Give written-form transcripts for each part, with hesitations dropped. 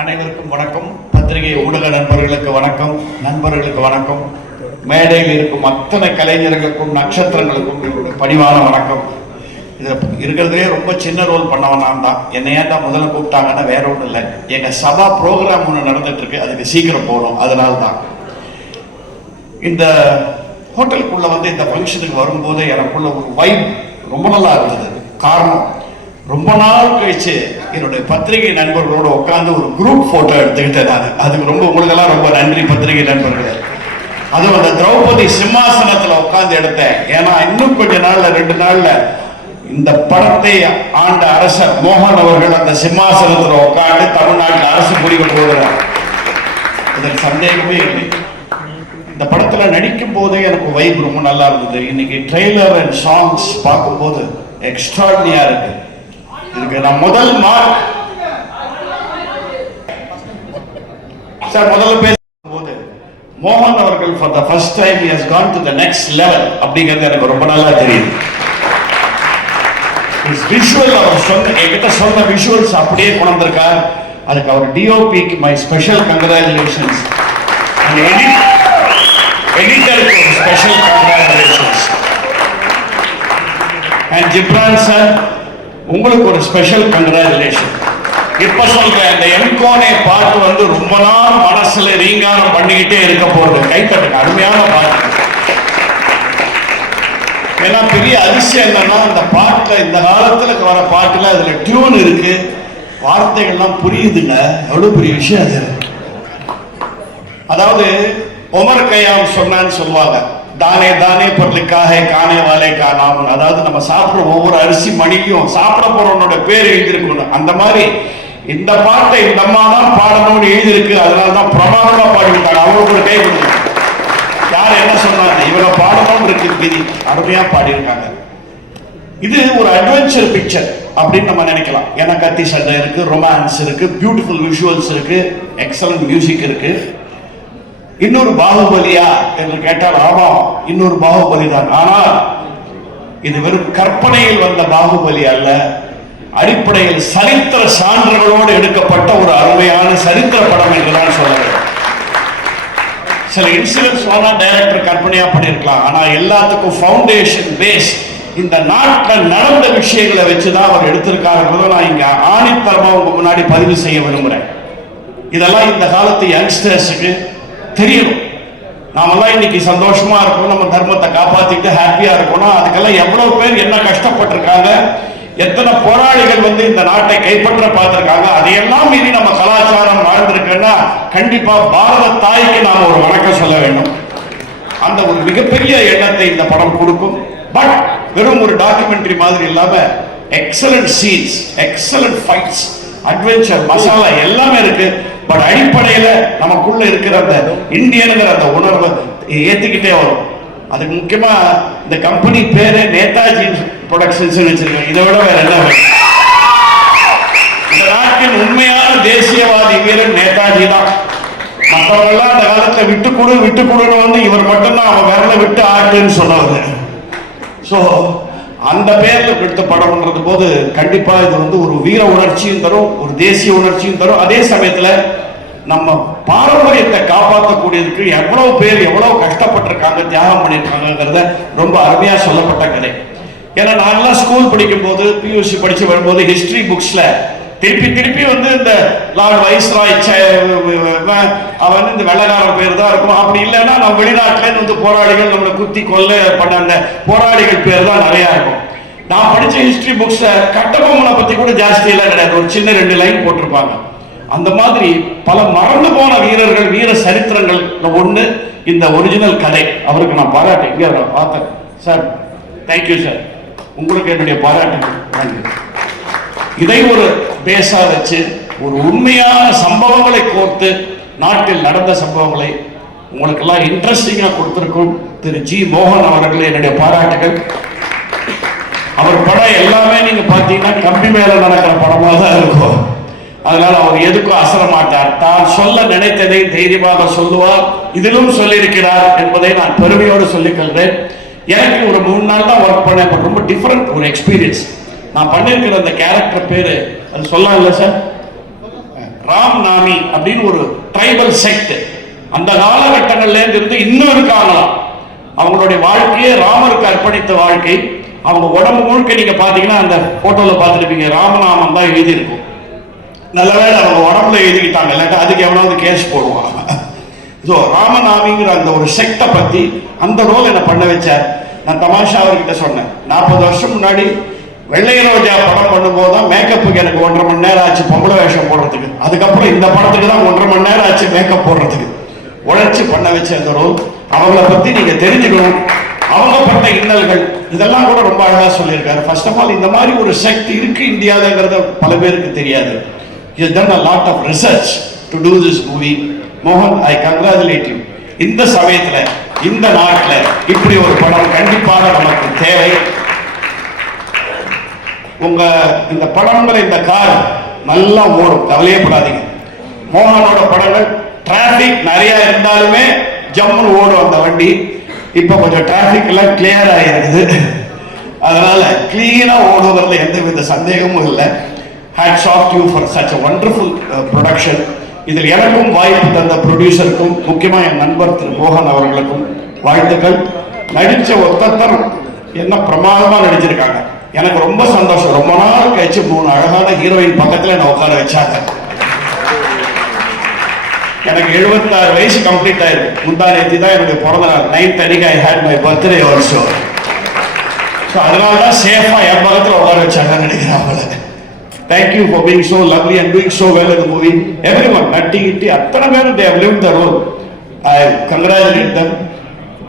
அனைவருக்கும் வணக்கம். பத்திரிகை ஊடக நண்பர்களுக்கு வணக்கம், நண்பர்களுக்கு வணக்கம். மேடையில் இருக்கும் அத்தனை கலைஞர்களுக்கும் நட்சத்திரங்களுக்கும் என்னுடைய பணிவான வணக்கம். இது இருக்கிறதே ரொம்ப சின்ன ரோல் பண்ணவன் நான் தான். என்னை ஏன் தான் முதல்ல கூப்பிட்டாங்கன்னா வேற ஒன்றும் இல்லை, எங்கள் சபா ப்ரோக்ராம் ஒன்று நடந்துட்டு இருக்கு, அதுக்கு சீக்கிரம் போகணும், அதனால தான். இந்த ஹோட்டலுக்குள்ள வந்து இந்த ஃபங்க்ஷனுக்கு வரும்போது எனக்குள்ள ஒரு வைப் ரொம்ப நல்லா இருந்தது. காரணம், ரொம்ப நாள் கழிச்சு என்னுடைய பத்திரிகை நண்பர்களோட உட்காந்து ஒரு குரூப் போட்டோ எடுத்துக்கிட்டேன் நான். அதுக்கு ரொம்ப உங்களுக்கெல்லாம் ரொம்ப நன்றி பத்திரிகை நண்பர்களே. அதுவும் அந்த திரௌபதி சிம்மாசனத்துல உட்காந்து எடுத்தேன். ஏன்னா இன்னும் கொஞ்ச நாள்ல 2 நாள்ல இந்த படத்தை ஆண்ட அரசர் மோகன் அவர்கள் அந்த சிம்மாசனத்துல உட்காந்து தமிழ்நாட்டில் அரசு புரிக்க போகிறார். இதற்கு சந்தேகமே இல்லை. இந்த படத்துல நடிக்கும் போதே எனக்கு வைப் ரொம்ப நல்லா இருந்தது. இன்னைக்கு ட்ரெய்லர் அண்ட் சாங்ஸ் பார்க்கும்போது எக்ஸ்ட்ராடினியா இருக்கு. இதுக்கு நான் முதல் மார்க் சார் முதல்ல பேசும்போது மோகன் அவர்கள் for the first time he has gone to the next level அப்படிங்கிறது எனக்கு ரொம்ப நல்லா தெரியுது. விஷுவல் அவர் என்கிட்ட சொன்ன விஷுவல்ஸ் அப்படியே கொண்டிருக்கார். அதுக்கு அவர் டிஓபிக்கு மை ஸ்பெஷல் கங்க்ராச்சுலேஷன்ஸ், எடிட்டருக்கு ஒரு special congratulations, and Ghibran sir உங்களுக்கு ஒரு ஸ்பெஷல் கங்க்ராச்சுலேஷன். இப்ப சொல்றேன், இந்த எம்கோனே பாட்டு வந்து ரொம்ப நாள் மனசுல ரீங்காரம் பண்ணிக்கிட்டே இருக்க போறது. கைத்தட்டுங்க, அருமையான பாட்டு. ஏன்னா பெரிய அதிசயம் என்னன்னா இந்த பாட்டுல, இந்த காலத்துல வர பாட்டுல அதுல டியூன் இருக்கு, வார்த்தைகள்லாம் புரியுதுங்க. எவ்வளவு பெரிய விஷயம் அது. அதாவது உமர் கய்யாம் சொன்னான்னு சொல்லுவாங்க, தானே தானே பொருளுக்காக காணே வாலே காணாமல். அதாவது நம்ம சாப்பிட்ற ஒவ்வொரு அரிசி மணிக்கும் சாப்பிட போறவனோட பேர் எழுதியிருக்கணும். அந்த மாதிரி இந்த பாட்டை இந்த அம்மா தான் பாடணும்னு எழுதியிருக்கு. அதனாலதான் பிரமாதமா பாடிவிட்டாங்க. அவங்களுக்கு ஒரு கை கொடுங்க. யார் என்ன சொன்னாங்க, இவங்க பாடணும்னு இருக்கு, விதி அருமையா பாடியிருக்காங்க. இது ஒரு அட்வென்ச்சர் பிக்சர் அப்படின்னு நம்ம நினைக்கலாம். ஏன்னா கத்தி சண்டை இருக்கு, ரொமான்ஸ் இருக்கு, பியூட்டிஃபுல் விஷுவல்ஸ் இருக்கு, எக்ஸலன்ட் மியூசிக் இருக்கு. இன்னொரு பாகுபலியா என்று கேட்டால் ஆமாம், இன்னொரு பாகுபலி தான். ஆனால் இது வெறும் கற்பனையில் வந்த பாகுபலி அல்ல, அடிப்படையில் சரித்திர சான்றுகளோடு எடுக்கப்பட்ட ஒரு அருமையான சரித்திர படம் என்றுதான் சொல்லுவேன். சில இன்சிடென்ட்ஸ் வேணா டைரக்டர் கற்பனையா பண்ணியிருக்கலாம், ஆனா எல்லாத்துக்கும் ஃபவுண்டேஷன் பேஸ் இந்த நாட்டில் நடந்த விஷயங்களை வச்சுதான் அவர் எடுத்திருக்காருங்கிறத நான் இங்க ஆணித்தரமா உங்க முன்னாடி பதிவு செய்ய விரும்புறேன். இதெல்லாம் இந்த காலத்து யங்ஸ்டர்ஸுக்கு தெரியணும். நாமெல்லாம் இன்னைக்கு சந்தோஷமா இருக்கணும், நம்ம தர்மத்தை காப்பாத்திட்டு ஹாப்பியா இருக்கணும். அதுக்கெல்லாம் எவ்வளவு பேர் என்ன கஷ்டப்பட்டிருக்காங்க, எத்தனை போராளிகள் வந்து இந்த நாட்டை கைப்பற்ற பார்த்திருக்காங்க. அதையெல்லாம் மீறி நம்ம கலாச்சாரம் வாழ்ந்திருக்குன்னா கண்டிப்பா பாரத தாய்க்கு நாம ஒரு வணக்கம் சொல்ல வேண்டும். அந்த ஒரு மிகப்பெரிய எண்ணத்தை இந்த படம் கொடுக்கும். பட் வெறும் ஒரு டாக்குமெண்ட்ரி மாதிரி இல்லாம excellent scenes, excellent fights, adventure masala எல்லாமே இருக்கு. பட் அடிப்படையில நமக்குள்ள இருக்கிற அந்த இந்தியனுங்கிற அந்த உணர்வை ஏத்துக்கிட்டே வரும். அதுக்கு முக்கியமா இந்த கம்பெனி பேரு நேதாஜி ப்ரொடக்ஷன்ஸ் வச்சிருக்காங்க. இதை விட வேற என்ன? இந்த நாட்டின் உண்மையான தேசியவாதி வீரன் நேதாஜி தான். மற்றவங்க எல்லாம் அந்த காலத்துல விட்டுக்குடுன்னு வந்து இவர் மட்டும்தான் அவன் விரல விட்டு ஆட்டுன்னு சொன்னது. சோ அந்த பேர்ல எடுத்த படம்ன்றது போது கண்டிப்பா இது வந்து ஒரு வீர உணர்ச்சியும் தரும், ஒரு தேசிய உணர்ச்சியும் தரும். அதே சமயத்துல நம்ம பாரம்பரியத்தை காப்பாற்றக்கூடியதுக்கு எவ்வளவு பேர் எவ்வளவு கஷ்டப்பட்டிருக்காங்க, தியாகம் பண்ணியிருக்காங்கிறத ரொம்ப அருமையா சொல்லப்பட்ட கதை. ஏன்னா நான் ஸ்கூல் படிக்கும் போது, பியூசி படிச்சு வரும்போது ஹிஸ்டரி புக்ஸ்ல திருப்பி வந்து இந்த லார்ட் வைஸ்ராய் அவன் இந்த வெள்ளக்கார பேர் தான் இருக்கும். அப்படி இல்லைன்னா நம்ம வெளிநாட்டுல வந்து போராளிகள் நம்மளை குத்தி கொல்ல பண்ண அந்த போராளிகள் பேர் தான் நிறைய இருக்கும். நான் படிச்ச ஹிஸ்டரி புக்ஸ்ல கட்டபொம்மனை பத்தி கூட ஜாஸ்தி எல்லாம் கிடையாது, ஒரு சின்ன 2 லைன் போட்டிருப்பாங்க. அந்த மாதிரி பல மறந்து போன வீரர்கள், வீர சரித்திரங்கள் ஒண்ணு இந்த ஒரிஜினல் கதை. அவருக்கு நான் பாராட்டு இங்க பார்த்தேன் சார். தேங்க்யூ சார், உங்களுக்கு என்னுடைய பாராட்டு. இதை ஒரு பேசா வச்சு ஒரு உண்மையான சம்பவங்களை கோர்த்து நாட்டில் நடந்த சம்பவங்களை உங்களுக்கு எல்லாம் இன்ட்ரெஸ்டிங்கா கொடுத்திருக்கும் திரு ஜி மோகன் அவர்கள் என்னுடைய பாராட்டுகள். அவர் படம் எல்லாமே நீங்க பாத்தீங்கன்னா கம்பி மேல நடக்கிற படமா தான் இருக்கும். அதனால அவர் எதுக்கும் அசர மாட்டார். தான் சொல்ல நினைத்ததை தைரியமாக சொல்லுவார். இதிலும் சொல்லியிருக்கிறார் என்பதை நான் பெருமையோடு சொல்லிக் கொள்றேன். எனக்கு ஒரு 3 நாள் தான் ஒர்க் பண்ணேன், பட் ரொம்ப டிஃபரெண்ட் ஒரு எக்ஸ்பீரியன்ஸ். நான் பண்ணிருக்கிற அந்த கேரக்டர் பேரு அது சொல்லலாம் இல்ல சார்? ராம் நாமி அப்படின்னு ஒரு ட்ரைபல் செக்ட் அந்த காலகட்டங்கள்ல இருந்து இன்னும் இருக்காங்களாம். அவங்களுடைய வாழ்க்கையே ராமருக்கு அர்ப்பணித்த வாழ்க்கை. அவங்க உடம்பு முழுக்க நீங்க பாத்தீங்கன்னா அந்த போட்டோல பார்த்துருப்பீங்க, ராமநாமம் தான் எழுதியிருக்கும். நல்லவேளை அவங்க உடம்புல எழுதிக்கிட்டாங்க, இல்லாட்டா அதுக்கு எவனாவது கேஸ் போடுவாங்க. ஸோ ராமநாமிங்கிற அந்த ஒரு செக்டை பத்தி அந்த ரோல் என்ன பண்ண வச்சார். நான் தமாஷா அவர்கிட்ட சொன்னேன், 40 வருஷம் முன்னாடி வெள்ளை ரோஜா படம் பண்ணும்போது தான் மேக்கப்புக்கு எனக்கு 1.5 மணி நேரம் ஆச்சு பொம்பளை வேஷம் போடுறதுக்கு. அதுக்கப்புறம் இந்த படத்துக்கு தான் 1.5 மணி நேரம் ஆச்சு மேக்கப் போடுறதுக்கு. உழைச்சி பண்ண வச்ச அந்த ரோல். அவங்கள பத்தி நீங்க தெரிஞ்சுக்கணும், அவங்க பட்ட இன்னல்கள் இதெல்லாம் கூட ரொம்ப அழகா சொல்லியிருக்காரு. ஃபர்ஸ்ட் ஆஃப் ஆல் இந்த மாதிரி ஒரு சக்தி இருக்கு இந்தியாவிலங்கிறத பல பேருக்கு தெரியாது. He has done a lot of research to do this movie. Mohan, I congratulate you. இந்த சமயத்துல இந்த நாட்டுல இப்படி ஒரு படம் கண்டிப்பாக நமக்கு தேவை. உங்க இந்த படம்ங்கிற இந்த கார் நல்லா ஓடும், கவலையப்படாதீங்க. மோகனோட படங்கள் டிராபிக் நிறைய இருந்தாலுமே ஜம்முன்னு ஓடும் அந்த வண்டி. இப்ப கொஞ்சம் டிராபிக் எல்லாம் கிளியர் ஆயிருக்குது, அதனால கிளீனா ஓடுவதில் எந்தவித சந்தேகமும் இல்லை. Hats off to you for such a wonderful production. இதில் எனக்கும் வாய்ப்பு தந்த ப்ரொடியூசருக்கும் முக்கியமா என் நண்பர் திரு மோகன் அவர்களுக்கும் வாழ்த்துக்கள். நடிச்ச ஒத்தத்தர் என்ன பிரமாதமா நடிச்சிருக்காங்க. எனக்கு ரொம்ப சந்தோஷம். ரொம்ப நாள் கழிச்சு 3 அழகான ஹீரோயின் பக்கத்துல என்ன உட்கார வச்சாங்க. எனக்கு 76 வயசு கம்ப்ளீட் ஆயிருக்கு. முந்தா நேத்தி தான் என்னுடைய பிறந்த நாள். 9th அன்னைக்கு I had my birthday also. So அதனால தான் சேஃபா என் பக்கத்தில் உட்கார வச்சாங்கன்னு நினைக்கிறேன் அவங்கள. Thank you for being so lovely and doing so well in the movie. Everyone, Natti Gitti, அத்தனை பேரும் they have lived the role. I congratulate them.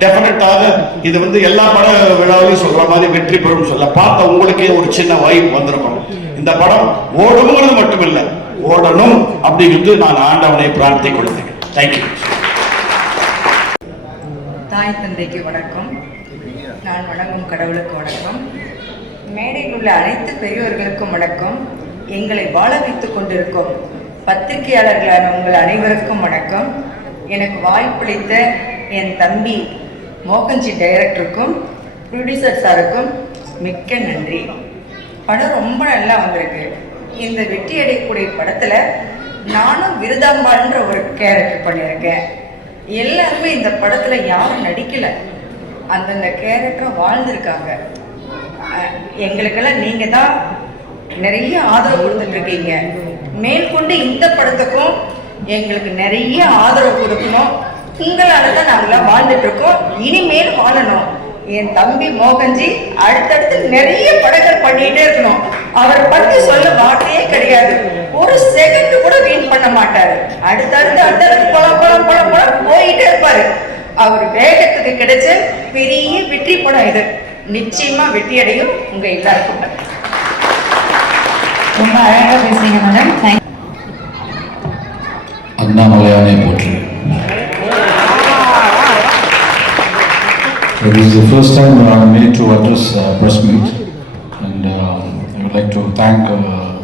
டெஃபினட்டாக இது வந்து எல்லா பட விழாவிலையும் சொல்ற மாதிரி வெற்றி பெறும் சொல்ல பார்த்த உங்களுக்கே ஒரு சின்ன வாய்ப்பு வந்திருக்கும். இந்த படம் ஓடுங்கிறது மட்டும் இல்லை, ஓடணும் அப்படிங்கிறது நான் ஆண்டவனை பிரார்த்தி கொடுத்தேன். தேங்க்யூ. தாய் தந்தைக்கு வணக்கம். நான் வணங்கும் கடவுளுக்கு வணக்கம். மேடையில் உள்ள அனைத்து பெரியவர்களுக்கும் வணக்கம். எங்களை வாழ வைத்துக் கொண்டிருக்கும் பத்திரிகையாளர்களான உங்கள் அனைவருக்கும் வணக்கம். எனக்கு வாய்ப்பளித்த என் தம்பி மோகன்ஜி டைரக்டருக்கும் ப்ரொடியூசர் சாருக்கும் மிக்க நன்றி. படம் ரொம்ப நல்லா வந்திருக்கு. இந்த வெற்றி அடையக்கூடிய படத்தில் நானும் விருதாம்பாள்ன்ற ஒரு கேரக்டர் பண்ணியிருக்கேன். எல்லாருமே இந்த படத்தில் யாரும் நடிக்கலை, அந்தந்த கேரக்டரை வாழ்ந்திருக்காங்க. எங்களுக்கெல்லாம் நீங்கள் தான் நிறைய ஆதரவு கொடுத்துட்ருக்கீங்க. மேற்கொண்டு இந்த படத்துக்கும் எங்களுக்கு நிறைய ஆதரவு கொடுக்கணும். உங்களால் தான் நாங்களாம் வாழ்ந்துட்டுருக்கோம், இனிமேல் வாழணும். என் தம்பி மோகன்ஜி அடுத்தடுத்து நிறைய படங்கள் பண்ணிகிட்டே இருக்கணும். அவரை பற்றி சொல்ல வார்த்தையே கிடையாது. ஒரு செகண்ட் கூட வீண் பண்ண மாட்டாரு. அடுத்தடுத்து படம் போயிட்டே இருப்பாரு. அவர் வேகத்துக்கு கிடைச்ச பெரிய வெற்றி படம் இது. நிச்சயமா வெற்றி அடையும். உங்க எல்லாருக்கும் ரொம்ப அழகா பேசுறீங்க மேடம். அண்ணாமலையானே போற்று. It is the first time I am made to address press meet, and I would like to thank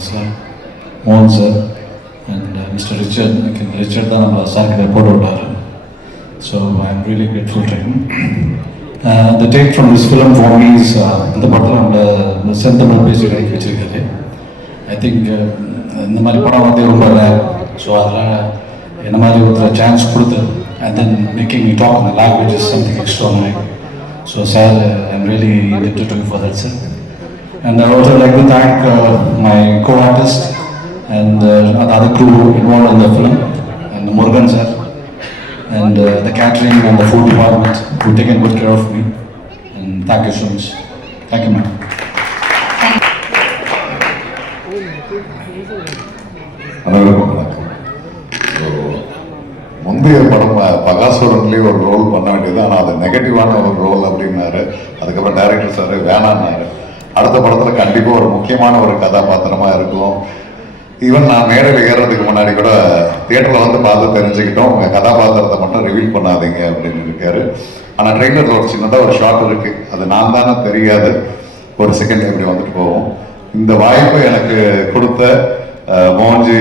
Sir Mohan sir and Mr. Richard. Richard தான் நம்ம சார்கிட்ட போட்டு விட்டாரு. So I am really grateful to him. The take from this film for me is இந்த படத்தில் நம்ம செந்தமிழ் பேசி கைக்கு வச்சிருக்காரு. I think இந்த மாதிரி படம் வந்து ரொம்ப ரேர். ஸோ அதில் என்ன மாதிரி ஒருத்தர் சான்ஸ் கொடுத்து and then making me talk in the language is something extraordinary. So sir, I am really indebted to you for that, sir. And I also like to thank my co-artist and the other crew involved in the film, and Murugan sir, and the catering and the food department who taken good care of me. And thank you so much. Thank you, ma'am. அனைவருக்கும் வணக்கம். முந்தைய படம் பகாசுரன்லேயே ஒரு role பண்ண வேண்டியது, ஆனால் அது நெகட்டிவான ஒரு ரோல் அப்படின்னாரு. அதுக்கப்புறம் டைரக்டர் சார் வேணான்னாரு. அடுத்த படத்தில் கண்டிப்பாக ஒரு முக்கியமான ஒரு கதாபாத்திரமாக இருக்கும். ஈவன் நான் மேடையில் ஏறுறதுக்கு முன்னாடி கூட தியேட்டரில் வந்து பார்த்து தெரிஞ்சுக்கிட்டோம், உங்கள் கதாபாத்திரத்தை மட்டும் ரிவீல் பண்ணாதீங்க அப்படின்னு இருக்காரு. ஆனால் ட்ரெய்லரில் ஒரு சின்னதாக ஒரு ஷார்ட் இருக்குது, அது நான் தானே தெரியாது, ஒரு செகண்ட் இப்படி வந்துட்டு போவோம். இந்த வாய்ப்பை எனக்கு கொடுத்த மோகன்ஜி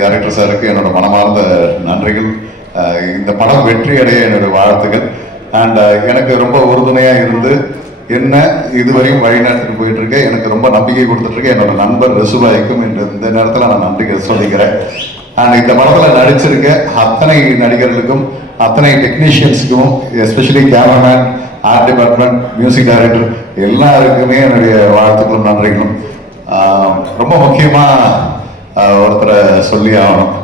டைரக்டர் சாருக்கு என்னோட மனமார்ந்த நன்றிகள். இந்த படம் வெற்றி அடைய என்னோட வாழ்த்துக்கள். அண்ட் எனக்கு ரொம்ப உறுதுணையாக இருந்து என்ன இதுவரையும் வழி நடத்திட்டு போயிட்டு இருக்கேன், எனக்கு ரொம்ப நம்பிக்கை கொடுத்துட்டு இருக்கேன் என்னோட நண்பர் ரிசுபாய்க்கும் இந்த நேரத்தில் நான் நன்றி சொல்லிக்கிறேன். அண்ட் இந்த படத்தில் நடிச்சிருக்க அத்தனை நடிகர்களுக்கும் அத்தனை டெக்னீஷியன்ஸுக்கும் especially cameraman, art department, music director எல்லாருக்குமே என்னுடைய வாழ்த்துக்களும் நன்றிகளும். ரொம்ப முக்கியமாக ஒருத்தரை சொல்லி ஆகணும்.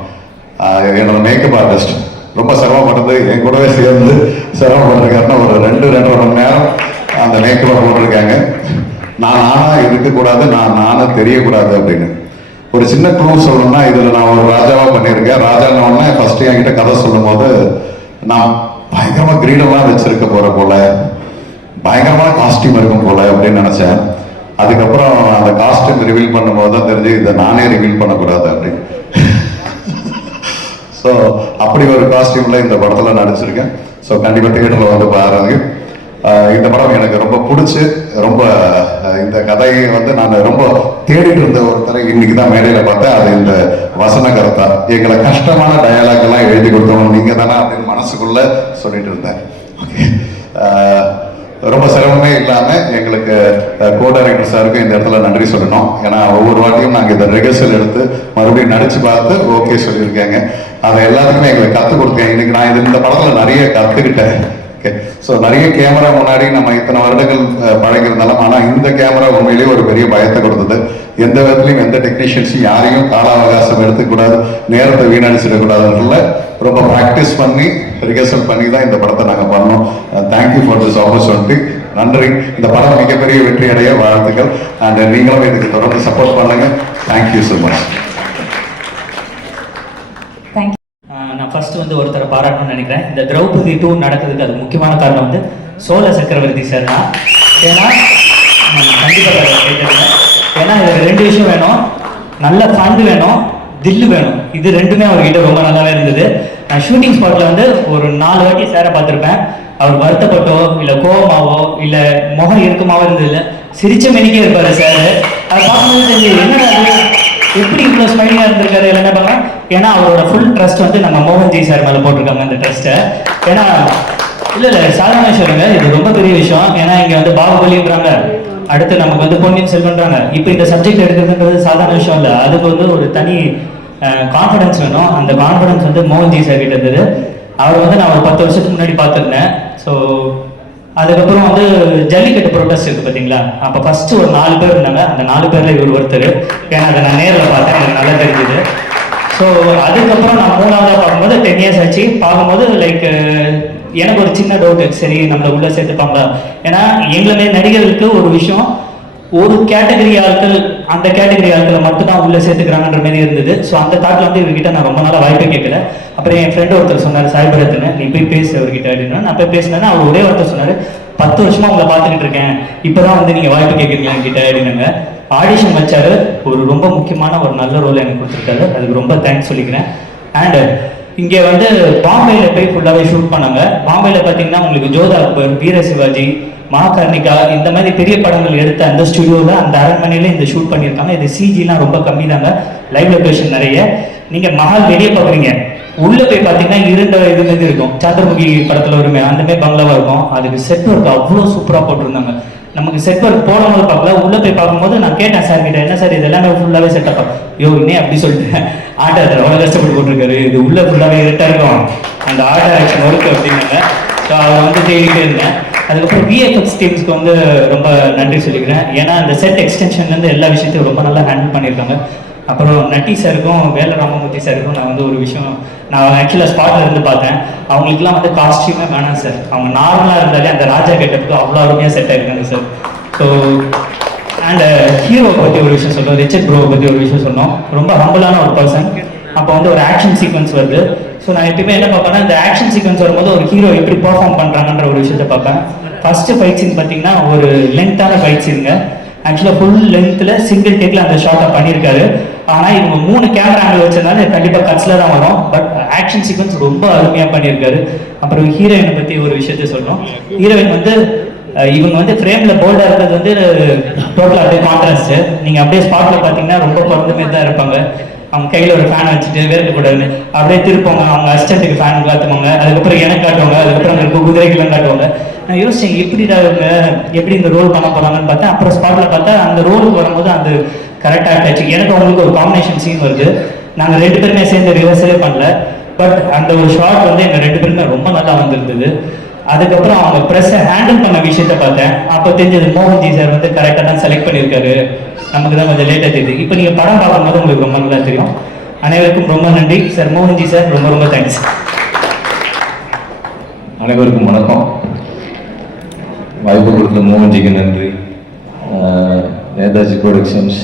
என்னோட மேக்கப் ஆர்டிஸ்ட் ரொம்ப சிரமப்பட்டது, என் கூடவே சேர்ந்து சிரமப்பட்டிருக்காருன்னா ஒரு 2-2.5 மணி நேரம் அந்த மேக்கப்பை போட்டிருக்காங்க. நான் நானாக இருக்கக்கூடாது, நானும் தெரியக்கூடாது அப்படின்னு. ஒரு சின்ன க்ளூ சொல்லணும்னா, இதில் நான் ஒரு ராஜாவாக பண்ணியிருக்கேன். ராஜான உடனே ஃபஸ்ட்டு என்கிட்ட கதை சொல்லும் போது நான் பயங்கரமாக கிரீடெல்லாம் வச்சிருக்க போகிற போல, பயங்கரமான காஸ்டியூம் இருக்கும் போல அப்படின்னு நினச்சேன். அதுக்கப்புறம் அந்த காஸ்டியூம் ரிவீல் பண்ணும்போது தான் தெரிஞ்சு இதை நானே ரிவீல் பண்ணக்கூடாது அப்படின்னு. ஸோ அப்படி ஒரு காஸ்டியூமில் இந்த படத்தில் நடிச்சிருக்கேன். ஸோ கண்டிப்பாக தியேட்டரில் வந்து பாருங்க. இந்த படம் எனக்கு ரொம்ப பிடிச்சி, ரொம்ப இந்த கதையை வந்து நான் ரொம்ப தேடிட்டு இருந்த ஒருத்தரை இன்னைக்கு தான் மேடையில் பார்த்தேன். அது இந்த வசனகர்த்தா. எங்களை கஷ்டமான டயலாக் எல்லாம் எழுதி கொடுத்தோம் நீங்கள் தானே அப்படின்னு மனசுக்குள்ள சொல்லிட்டு இருந்தேன். ரொம்ப சிரமமே இல்லாமல் எங்களுக்கு கோ டைரக்டர் சாருக்கு இந்த இடத்துல நன்றி சொல்லணும். ஏன்னா ஒவ்வொரு வாட்டியும் நாங்கள் இந்த ரிஹர்சல் எடுத்து மறுபடியும் நடிச்சு பார்த்து ஓகே சொல்லியிருக்காங்க. அதை எல்லாத்துக்குமே எங்களுக்கு கற்றுக் கொடுத்தேன். இன்னைக்கு நான் இந்த படத்தில் நிறைய கற்றுக்கிட்டேன். ஓகே, ஸோ நிறைய கேமரா முன்னாடி நம்ம இத்தனை வருடங்கள் பழகிருந்தாலும், ஆனால் இந்த கேமரா உண்மையிலேயே ஒரு பெரிய பயத்தை கொடுத்தது. எந்த விதத்துலையும் எந்த டெக்னீஷியன்ஸும் யாரையும் கால அவகாசம் எடுத்துக்கூடாது, நேரத்தை வீணடிச்சிடக்கூடாதுன்றதுல ரொம்ப ப்ராக்டிஸ் பண்ணி ரிஹர்சல் பண்ணி தான் இந்த படத்தை நாங்கள் பண்ணோம். Thank you for this opportunity. நன்றி. இந்த படம் மிகப்பெரிய வெற்றி அடைய வாழ்த்துக்கள். அண்ட் நீங்களும் இதுக்கு தொடர்ந்து சப்போர்ட் பண்ணுங்க. Thank you so much. நான் ஃபர்ஸ்ட் வந்து ஒருத்தரை பாராட்டணும்னு நினைக்கிறேன். இந்த திரௌபதி 2 நடக்கிறதுக்கு அது முக்கியமான காரணம் வந்து சோழ சக்கரவர்த்தி சார் தான். ஏன்னா கண்டிப்பாக கேட்குறேன். ஏன்னா இதில் 2 விஷயம் வேணும், நல்ல ஃபண்டு வேணும், தில்லு வேணும். இது ரெண்டுமே அவர்கிட்ட ரொம்ப நல்லாவே இருந்தது. நான் ஷூட்டிங் ஸ்பாட்டில் வந்து ஒரு 4 வாட்டி சாரை பார்த்துருப்பேன். அவர் வருத்தப்பட்டோ இல்லை கோபமாவோ இல்லை முகம் இருக்குமாவோ இருந்ததில்ல, சிரிச்ச மெனிக்கே இருப்பார் சார். அதை பார்க்கும்போது தெரிஞ்சு என்னடா எப்படி இவ்வளோ ஸ்மைலிங்காக இருந்திருக்காரு என்ன பண்ணலாம். ஏன்னா அவரோட ஃபுல் ட்ரஸ்ட் வந்து நம்ம மோகன்ஜி சார் மேலே போட்டிருக்காங்க இந்த ட்ரஸ்ட்டை. ஏன்னா இல்லை சாதாரண விஷயங்க, இது ரொம்ப பெரிய விஷயம். ஏன்னா இங்கே வந்து பாகுபலின்றாங்க, அடுத்து நமக்கு வந்து பொன்னியின் செல்வன்றாங்க. இப்போ இந்த சப்ஜெக்ட் எடுக்கிறதுன்றது சாதாரண விஷயம் இல்லை. அதுக்கு வந்து ஒரு தனி கான்ஃபிடன்ஸ் வேணும். அந்த கான்ஃபிடன்ஸ் வந்து மோகன்ஜி சார் கிட்ட இருந்தது. அவர் வந்து நான் ஒரு 10 வருஷத்துக்கு முன்னாடி பார்த்துருந்தேன். ஸோ அதுக்கப்புறம் வந்து ஜல்லிக்கட்டு ப்ரொட்டஸ்ட் இருக்குது பார்த்தீங்களா, அப்போ ஃபஸ்ட்டு ஒரு 4 பேர் இருந்தாங்க. அந்த 4 பேரில் இவர் ஒருத்தர். ஏன்னா அதை நான் நேரில் பார்த்தேன், எனக்கு நல்லா தெரிஞ்சுது. ஸோ அதுக்கப்புறம் நான் 3ஆவதாக பார்க்கும்போது 10 இயர்ஸ் ஆச்சு. பார்க்கும்போது லைக் எனக்கு ஒரு சின்ன டவுட்டு, சரி நம்மளை உள்ளே சேர்த்துப்பாங்களா. ஏன்னா எங்களுடைய நடிகர்களுக்கு ஒரு விஷயம், ஒரு கேட்டகரி ஆட்கள் அந்த கேட்டகரி ஆட்களை மட்டும் தான் உள்ளே சேர்த்துக்கிறாங்கன்ற மாதிரி இருந்தது. ஸோ அந்த தாட்டில் வந்து இவர்கிட்ட நான் ரொம்ப நாளாக வாய்ப்பே கேட்கல. அப்புறம் என் ஃப்ரெண்டு ஒருத்தர் சொன்னார், சாய்பரத்துன்னு, நீ போய் பேசு அவர்கிட்ட அப்படின்னா. நான் போய் பேசினேன்னா அவர் ஒரே ஒருத்தர் சொன்னார், 10 வருஷமா உங்களை பார்த்துக்கிட்டு இருக்கேன், இப்போதான் வந்து நீங்கள் வாய்ப்பு கேட்குறீங்களா என்கிட்ட அப்படின்னாங்க. ஆடிஷன் வச்சாரு, ஒரு ரொம்ப முக்கியமான ஒரு நல்ல ரோல் எனக்கு கொடுத்துருக்காரு. அதுக்கு ரொம்ப தேங்க்ஸ் சொல்லிக்கிறேன். அண்ட் இங்கே வந்து பாம்பேல போய் ஃபுல்லாகவே ஷூட் பண்ணாங்க. பாம்பேல பார்த்தீங்கன்னா உங்களுக்கு ஜோதா அக்பர், வீர சிவாஜி, மாகர்ணிகா இந்த மாதிரி பெரிய படங்கள் எடுத்த அந்த ஸ்டுடியோவில் அந்த அரண்மனையில இந்த ஷூட் பண்ணியிருக்காங்க. இது சிஜிலாம் ரொம்ப கம்மி தாங்க, லைவ் லொகேஷன் நிறைய. நீங்கள் மஹால் வெளியே பார்க்குறீங்க, உள்ளே போய் பார்த்தீங்கன்னா இருண்ட இது மாதிரி இருக்கும். சந்திரமுகி படத்தில் வருமே அந்த மாதிரி பங்களாவாக இருக்கும். அதுக்கு செட் ஒர்க் அவ்வளோ சூப்பராக போட்டிருந்தாங்க. நமக்கு செட் ஒர்க் போடும்போது பார்க்கல, உள்ளே போய் பார்க்கும்போது நான் கேட்டேன் சார் கிட்ட, என்ன சார் இது எல்லாமே ஃபுல்லாகவே செட்டப்பா. யோ இன்னே அப்படி சொல்லிட்டு ஆட்டத்தில் அவ்வளோ கஷ்டப்பட்டு போட்டிருக்காரு, இது உள்ளே ஃபுல்லாகவே இருட்டாக இருக்கும் அந்த ஆர்ட் டைரக்ஷன் ஒர்க் அப்படின்னாங்க. ஸோ அதை வந்து தேடிட்டே இருந்தேன். அதுக்கப்புறம் விஎஃப்எக்ஸ் டீம்ஸ்க்கு வந்து ரொம்ப நன்றி சொல்லிக்கிறேன். ஏன்னா இந்த செட் எக்ஸ்டென்ஷன்லேருந்து எல்லா விஷயத்தையும் ரொம்ப நல்லா ஹேண்டில் பண்ணியிருக்காங்க. அப்புறம் நட்டி சாருக்கும் வேல ராமமூர்த்தி சாருக்கும் நான் வந்து ஒரு விஷயம், நான் ஆக்சுவலாக ஸ்பாட்டில் இருந்து பார்த்தேன். அவங்களுக்குலாம் வந்து காஸ்டியூமே வேணாம் சார், அவங்க நார்மலாக இருந்தாலே அந்த ராஜா கெட்டப்புக்கு அவ்வளோ அருமையாக செட் ஆகிருக்காங்க சார். ஸோ அண்ட் ஹீரோவை பற்றி ஒரு விஷயம் சொன்னோம், ரிச்சர்ட் ப்ரோவை பற்றி ஒரு விஷயம் சொன்னோம். ரொம்ப ஹம்பிளான ஒரு பர்சன். அப்போ வந்து ஒரு ஆக்ஷன் சீக்வன்ஸ் வருது. ஸோ நான் எப்பயுமே என்ன பார்ப்பேன்னா, இந்த ஆக்ஷன் சீக்வன்ஸ் வரும்போது ஒரு ஹீரோ எப்படி பெர்ஃபார்ம் பண்ணுறாங்கன்ற ஒரு விஷயத்தை பார்ப்பேன். ஃபர்ஸ்ட் ஃபைட் சீன் பார்த்தீங்கன்னா ஒரு லென்த்தான ஃபைட் சீனுங்க. ஆக்சுவலாக ஃபுல் லென்த்தில் சிங்கிள் டேக்கில் அந்த ஷார்ட்டை பண்ணியிருக்காரு. ஆனால் இவங்க 3 கேமரா ஆங்கிள் வச்சதுனால கண்டிப்பாக கட்ஸில் தான் வரும். பட் ஆக்ஷன் சீக்வன்ஸ் ரொம்ப அருமையாக பண்ணியிருக்காரு. அப்புறம் ஹீரோயினை பற்றி ஒரு விஷயத்த சொல்லணும். ஹீரோயின் வந்து இவங்க வந்து ஃப்ரேமில் போல்டாக இருக்கிறது வந்து டோட்டலாக அப்படியே கான்ட்ராஸ்ட்டு. நீங்கள் அப்படியே ஸ்பாட்டில் பார்த்தீங்கன்னா ரொம்ப குறைந்த மாதிரி தான் இருப்பாங்க. அவங்க கையில் ஒரு ஃபேன் வச்சுட்டு வேர்க்கக்கூடாது அப்படியே திருப்பாங்க. அவங்க அசிஸ்டண்ட்டுக்கு ஃபேன் காட்டுவாங்க, அதுக்கப்புறம் எனக்கு காட்டுவாங்க, அதுக்கப்புறம் அங்கே குதிரைக்கெல்லாம் காட்டுவாங்க. நான் யோசிச்சேன் எப்படிடா இவங்க எப்படி இந்த ரோல் பண்ண போகிறாங்கன்னு பார்த்தேன். அப்புறம் ஸ்பாட்டில் பார்த்தா அந்த ரோலுக்கு வரும்போது அந்த கரெக்டாக ஆச்சு. எனக்கு அவங்களுக்கு ஒரு காம்பினேஷன் சீன் வருது. நாங்கள் 2 பேருமே சேர்ந்து ரிஹர்சலே பண்ணல. பட் அந்த ஒரு ஷாட் வந்து எங்கள் 2 பேருமே ரொம்ப நல்லா வந்திருந்தது. அதுக்கப்புறம் அவங்க ப்ரெஸ்ஸை ஹேண்டில் பண்ண விஷயத்த பார்த்தேன். அப்போ தெரிஞ்சது மோகன்ஜி சார் வந்து கரெக்டாக தான் செலக்ட் பண்ணியிருக்காரு. நமக்கு தான் கொஞ்சம் லேட்டாக தெரியுது. இப்போ நீங்கள் படம் பார்க்கும்போது உங்களுக்கு ரொம்ப நல்லா தெரியும். அனைவருக்கும் ரொம்ப நன்றி சார். மோகன்ஜி சார் ரொம்ப ரொம்ப தேங்க்ஸ். அனைவருக்கும் வணக்கம். வாய்ப்பு கொடுத்த மோகன்ஜிக்கு நன்றி. நேதாஜி ப்ரொடக்ஷன்ஸ்,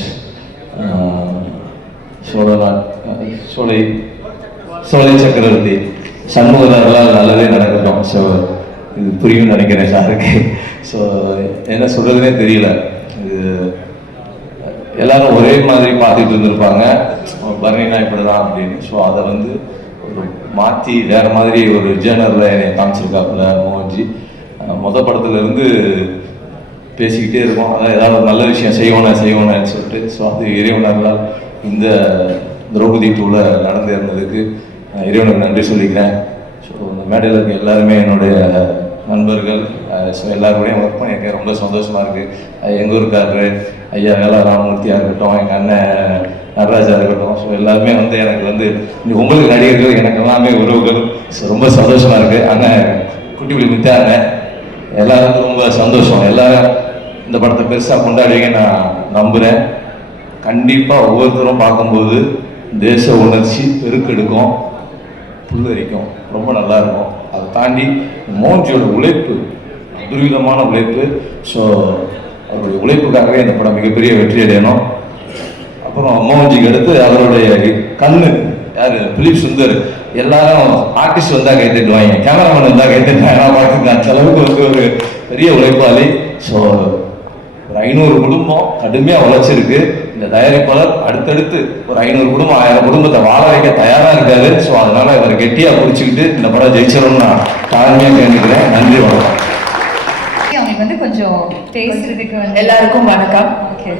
சோலை சக்கரவர்த்தி, சண்முகரால் நல்லதே நடக்கட்டும். ஸோ இது புரியும் நினைக்கிறேன் சாருக்கு. ஸோ என்ன சொல்கிறதுனே தெரியல. இது எல்லாரும் ஒரே மாதிரி பார்த்துட்டு இருந்திருப்பாங்க, பரணினா இப்படி தான் அப்படின்னு. ஸோ அதை வந்து ஒரு மாற்றி வேறு மாதிரி ஒரு ஜேர்னரில் என்னை காமிச்சிருக்காப்புல மோகன்ஜி. படத்துலேருந்து பேசிக்கிட்டே இருக்கோம், அதான் ஏதாவது ஒரு நல்ல விஷயம் செய்வோன்னு சொல்லிட்டு. ஸோ அது இறைவனால் இந்த திரௌபதி 2ல் நடந்து இருந்ததுக்கு இறைவனுக்கு நன்றி சொல்லிக்கிறேன். ஸோ இந்த மேடையில் இருக்க எல்லாருமே என்னுடைய நண்பர்கள். ஸோ எல்லாருக்கூடையும் ஒர்க் பண்ணியிருக்கேன், ரொம்ப சந்தோஷமாக இருக்குது. எங்கள் ஊருக்காரரு ஐயா வேலா ராமமூர்த்தியாக இருக்கட்டும், எங்கள் அண்ணன் நடராஜா இருக்கட்டும். ஸோ எல்லாருமே வந்து எனக்கு வந்து உங்களுக்கு நடிகர்கள், எனக்கு எல்லாமே உறவுகள். ஸோ ரொம்ப சந்தோஷமாக இருக்குது. அண்ணன் குட்டிப்புலி முத்தாங்க எல்லாருக்கும் ரொம்ப சந்தோஷம். எல்லாரும் இந்த படத்தை பெருசாக கொண்டாடுவீங்க நான் நம்புகிறேன். கண்டிப்பாக ஒவ்வொருத்தரும் பார்க்கும்போது தேச உணர்ச்சி பெருக்கெடுக்கும், புல்லரிக்கும், ரொம்ப நல்லா இருக்கும். அதை தாண்டி மோகன்ஜியோட உழைப்பு அபரிவிதமான உழைப்பு. ஸோ அவருடைய உழைப்புக்காகவே இந்த படம் மிகப்பெரிய வெற்றி அடையணும். அப்புறம் மோகன்ஜிக்கு அடுத்து அவருடைய கண்ணு யார், பிலிப் சுந்தர். எல்லாரும் ஆர்டிஸ்ட் வந்தால் கைத்துட்டுவாங்க, கேமராமேன் வந்தால் கைத்துட்டாங்க. பார்த்துருக்கேன் அந்த அளவுக்கு வந்து ஒரு பெரிய உழைப்பாளி. ஸோ ஒரு 500 குடும்பம் கடுமையாக உழைச்சிருக்கு. இந்த தயாரிப்பாளர் அடுத்தடுத்து ஒரு 500 குடும்பம் 1000 குடும்பத்தை வாழ வைக்க தயாராக இருக்காரு. ஸோ அதனால இவரை கெட்டியாக பிடிச்சிக்கிட்டு இந்த படம் ஜெயிச்சிடணும்னு நான் தாழ்மையாக கேட்டுக்கிறேன். நன்றி, வணக்கம். அவங்களுக்கு வந்து கொஞ்சம் பேசுறதுக்கு வந்து எல்லாருக்கும் வணக்கம். Okay.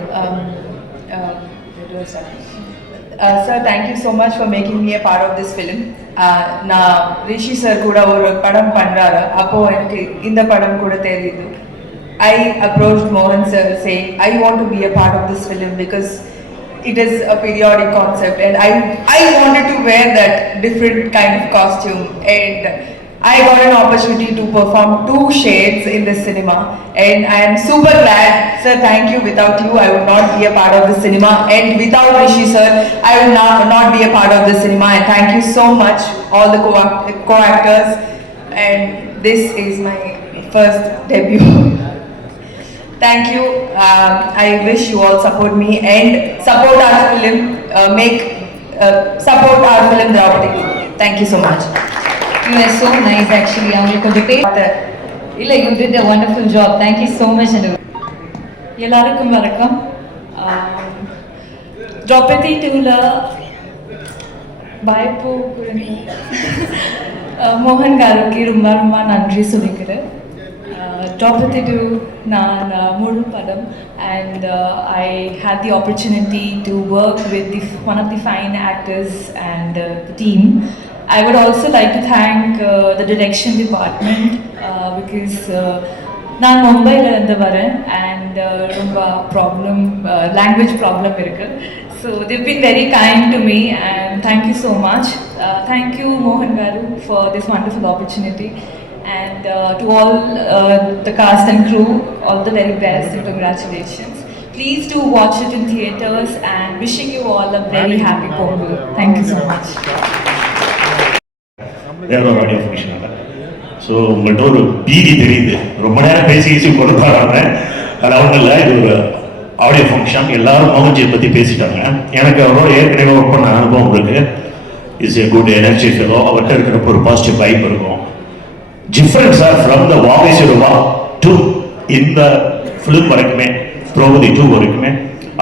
Sir, thank you so much for making me a part of this film. நான் ரிஷி சார் கூட ஒரு படம் பண்றாரு, அப்போ எனக்கு இந்த படம் கூட தெரியுது. I approached Mohan sir saying I want to be a part of this film because it is a periodic concept and I wanted to wear that different kind of costume, and I got an opportunity to perform 2 shades in this cinema, and I am super glad. Sir, thank you. Without you, I would not be a part of the cinema, and without Rishi sir, I would not be a part of the cinema. And thank you so much, all the co-actors. And this is my first debut. Thank you. I wish you all support me and support our film. Support our film Draupadi. Thank you so much. You are so nice actually. அவங்களுக்கு கொஞ்சம் இல்ல, you did a wonderful job. Thank you so much. எல்லாருக்கும் வணக்கம். Draupadi 2ல வாய்ப்பு மோகன் காருக்கு ரொம்ப ரொம்ப நன்றி சொல்லிக்கிறேன். Draupadi 2 நான் முழு படம், and I had the opportunity to work with one of the fine actors and the team. I would also like to thank the direction department because நான் மும்பைல இருந்து வரேன் and ரொம்ப language problem இருக்கு. So they've been very kind to me and thank you so much. Thank you Mohan Garu for this wonderful opportunity, and to all the cast and crew, all the very best and congratulations. Please do watch it in theaters and wishing you all a very happy Pongal. Thank you so much. வேற ஒரு audio ஃபங்க்ஷனால. So உங்கள்கிட்ட ஒரு பீதி தெரியுது, ரொம்ப நேரம் பேசி கொண்டு போகிறாங்க. அது ஒன்றும் இல்லை, இது ஒரு ஆடியோ ஃபங்க்ஷன். எல்லாரும் மோகன்ஜியை பற்றி பேசிட்டாங்க. எனக்கு அவரோட ஏற்கனவே ஒர்க் பண்ண அனுபவம் இருக்குது. Is a good energy fellow. அவர்கிட்ட இருக்கிறப்ப ஒரு பாசிட்டிவ் வைப் இருக்கும். டிஃப்ரென்ஸாக ஃப்ரம் த வாகேஸ்வரவா டு இந்த ஃபிலிம் வரைக்குமே, திரௌபதி 2 வரைக்குமே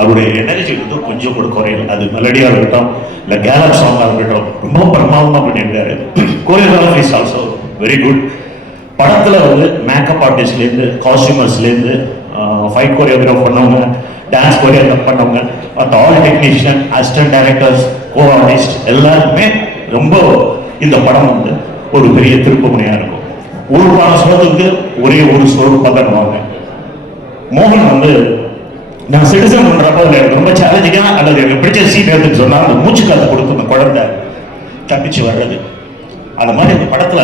அவருடைய எனர்ஜி வந்து கொஞ்சம் கூட குறையல. அது மெலடியாக இருக்கட்டும், இல்லை கேலப் சாங்காக இருக்கட்டும், ரொம்ப பிரமாதமாக பண்ணியிருக்காரு. Choreography is also very good. படத்தில் வந்து மேக்கப் ஆர்டிஸ்ட்லேருந்து, காஸ்டியூமர்ஸ்லேருந்து, ஃபைட் கோரியோகிராஃப் பண்ணவங்க, டான்ஸ் கோரியோகிராஃப் பண்ணவங்க, மற்ற all technician, assistant directors, co artist எல்லாருக்குமே ரொம்ப இந்த படம் வந்து ஒரு பெரிய திருப்பு முனையாக இருக்கும். ஒரு படம் சொல்றதுக்கு ஒரே ஒரு ஸ்டோர் பகருவாங்க. மோகன் வந்து நான் சிட்டிசன் பண்றப்போ எனக்கு ரொம்ப சேலஞ்சிங்கா அல்லது எனக்கு பிடிச்ச சீன் எடுத்துன்னு சொன்னா அந்த மூச்சு காத்து கொடுக்கும் அந்த குழந்தை தப்பிச்சு வர்றது. அந்த மாதிரி அந்த படத்துல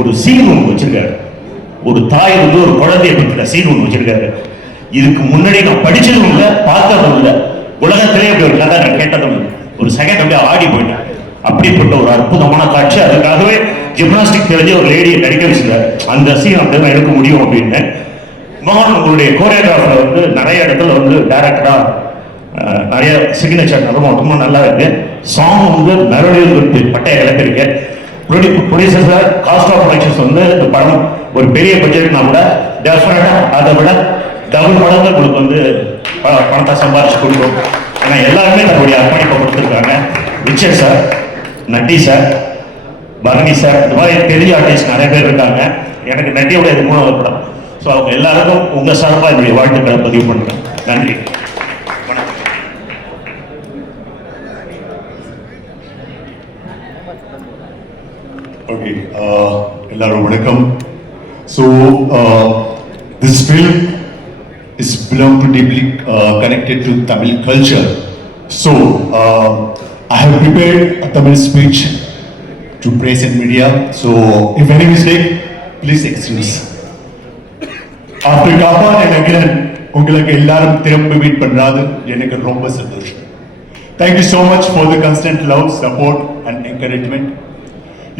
ஒரு சீன் ஒன்று வச்சிருக்காரு. ஒரு தாய் வந்து ஒரு குழந்தைய பற்றின சீன் ஒன்று வச்சிருக்காரு. இதுக்கு முன்னாடி நான் படிச்சதும் இல்லை, பார்த்ததும் இல்லை, உலகத்திலே அப்படி ஒரு கதை நான் கேட்டதும் இல்லை. ஒரு செகண்ட் அப்படியே ஆடி போயிட்டேன். அப்படிப்பட்ட ஒரு அற்புதமான காட்சி. அதுக்காகவே ஜிம்னாஸ்டிக் தெரிஞ்ச ஒரு லேடியை நடிக்க வச்சிருக்காரு. அந்த சீன் அப்படியே எடுக்க முடியும் அப்படின்னு மோகன் உங்களுடைய கோரியோகிராஃபர் வந்து நிறைய இடத்துல வந்து டைரக்டரா நிறைய சிக்னேச்சர் ரொம்ப நல்லா இருக்கு. சாங் வந்து மெலோடி பட்டைய இழப்பிருக்கு. Producer sir cost of productions வந்து இந்த படம் ஒரு பெரிய பட்ஜெட்னா கூட டெஃபினட்டா அதை விட டபுள் மடங்கு உங்களுக்கு வந்து பணத்தை சம்பாதிச்சு கொடுக்கும். ஏன்னா எல்லாருமே தன்னுடைய அர்ப்பணிப்பை கொடுத்துருக்காங்க. ரிச்சர்ட் சார், நட்டி சார், பரணி சார், இந்த மாதிரி பெரிய ஆர்டிஸ்ட் நிறைய பேர் இருக்காங்க. எனக்கு நட்டியோட இது 3வது படம். ஸோ அவங்க எல்லாருக்கும் உங்கள் சார்பாக என்னுடைய வாழ்த்துக்களை பதிவு பண்ணுறேன். நன்றி. Okay, எல்லாரும் வணக்கம். So this film is belong to deeply connected to Tamil culture. So I have prepared a Tamil speech to press and media. So if any mistake, please excuse. After Kapan and again, உங்களுக்கு எல்லாரும் திரும்ப meet பண்றது எனக்கு ரொம்ப சந்தோஷம். Thank you so much for the constant love, support and encouragement.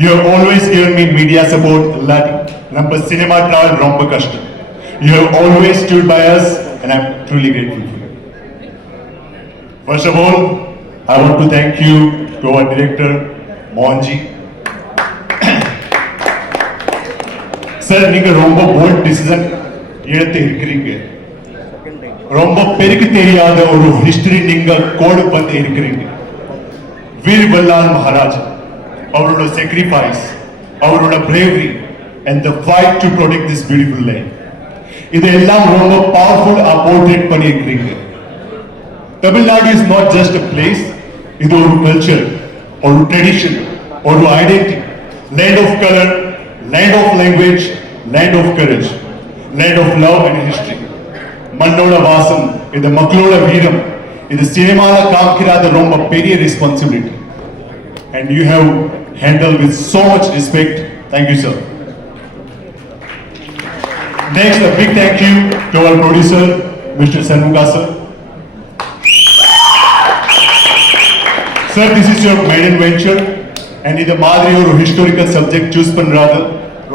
You have always given me media support. Number cinema travel romba kashtam. You have always stood by us and I'm truly grateful for you. First of all, I want to thank you to our director, Mohanji. Sir, நீங்க ரொம்ப bold decision எடுத்து இருக்கிறீங்க. ரொம்ப பெருக்கு தெரியாத ஒரு history நீங்க கோடு பண்ணி இருக்கிறீங்க. வீர் வல்லால் மகாராஜா அவரோட sacrifice, அவரோட bravery and the fight to protect this beautiful land. இதெல்லாம் ரொம்ப பவர்ஃபுல் போர்ட்ரேட் பண்ணியிருக்கிறீங்க. Tamil Nadu is not just a place, இது ஒரு கல்ச்சர், ஒரு ட்ரெடிஷன், ஒரு identity. Land of color, land of language, land of courage, land of love and history. மண்ணோட வாசம், இது மக்களோட வீரம், இது சினிமால காமிக்கிறாத ரொம்ப பெரிய responsibility. And you have handled with so much respect. Thank you, sir. Next, a big thank you to our producer, Mr. Sanmuga sir. Sir, this is your maiden venture, and இது மாதிரி ஒரு historical subject choose பண்றது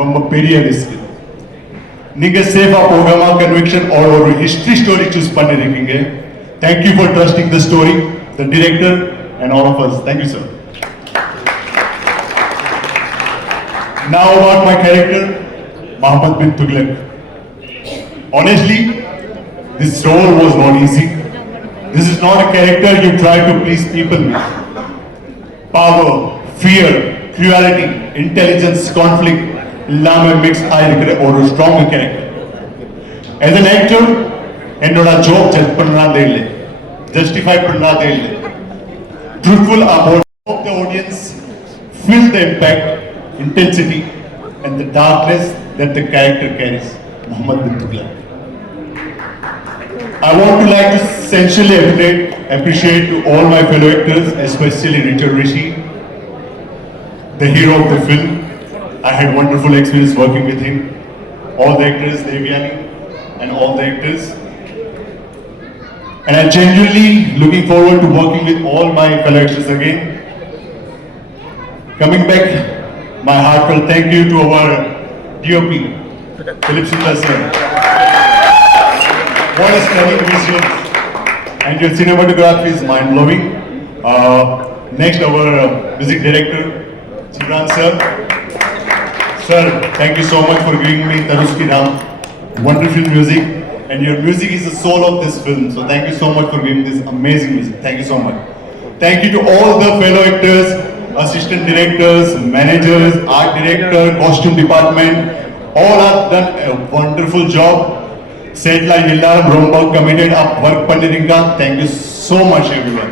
ரொம்ப பெரிய risk. நீங்க சேஃபா போகாம conviction ஒரு history story choose பண்ணிருக்கீங்க. Thank you for trusting the story, the director and all of us. Thank you, sir. Now about my character, Muhammad bin Tughlaq. Honestly, this role was not easy. This is not a character you try to please people with. Power, fear, cruelty, intelligence, conflict, எல்லாமே mix ஆயிருக்கிற ஒரு strong character. As an actor, என்னோட job judge பண்றதே இல்லை, justify பண்றதே இல்லை. Truthful about the audience, feel the impact, intensity and the darkness that the character carries. Muhammad bin Tughlaq. I want to like to essentially appreciate to all my fellow actors, especially Richard Rishi, the hero of the film. I had wonderful experience working with him. All the actors, Devyani, and all the actors. And I'm genuinely looking forward to working with all my fellow actors again. Coming back, my heartfelt thank you to our DOP, Philip Sundar sir. What a stunning vision, and your cinematography is mind-blowing. Next, our music director, Chibran sir. Sir, thank you so much for giving me Taruski Ram, wonderful music, and your music is the soul of this film. So thank you so much for giving this amazing music. Thank you so much. Thank you to all the fellow actors, assistant directors, managers, art director, costume department. All have done a wonderful job. Set line ellarum romba committed up work panniringa. Thank you so much everyone.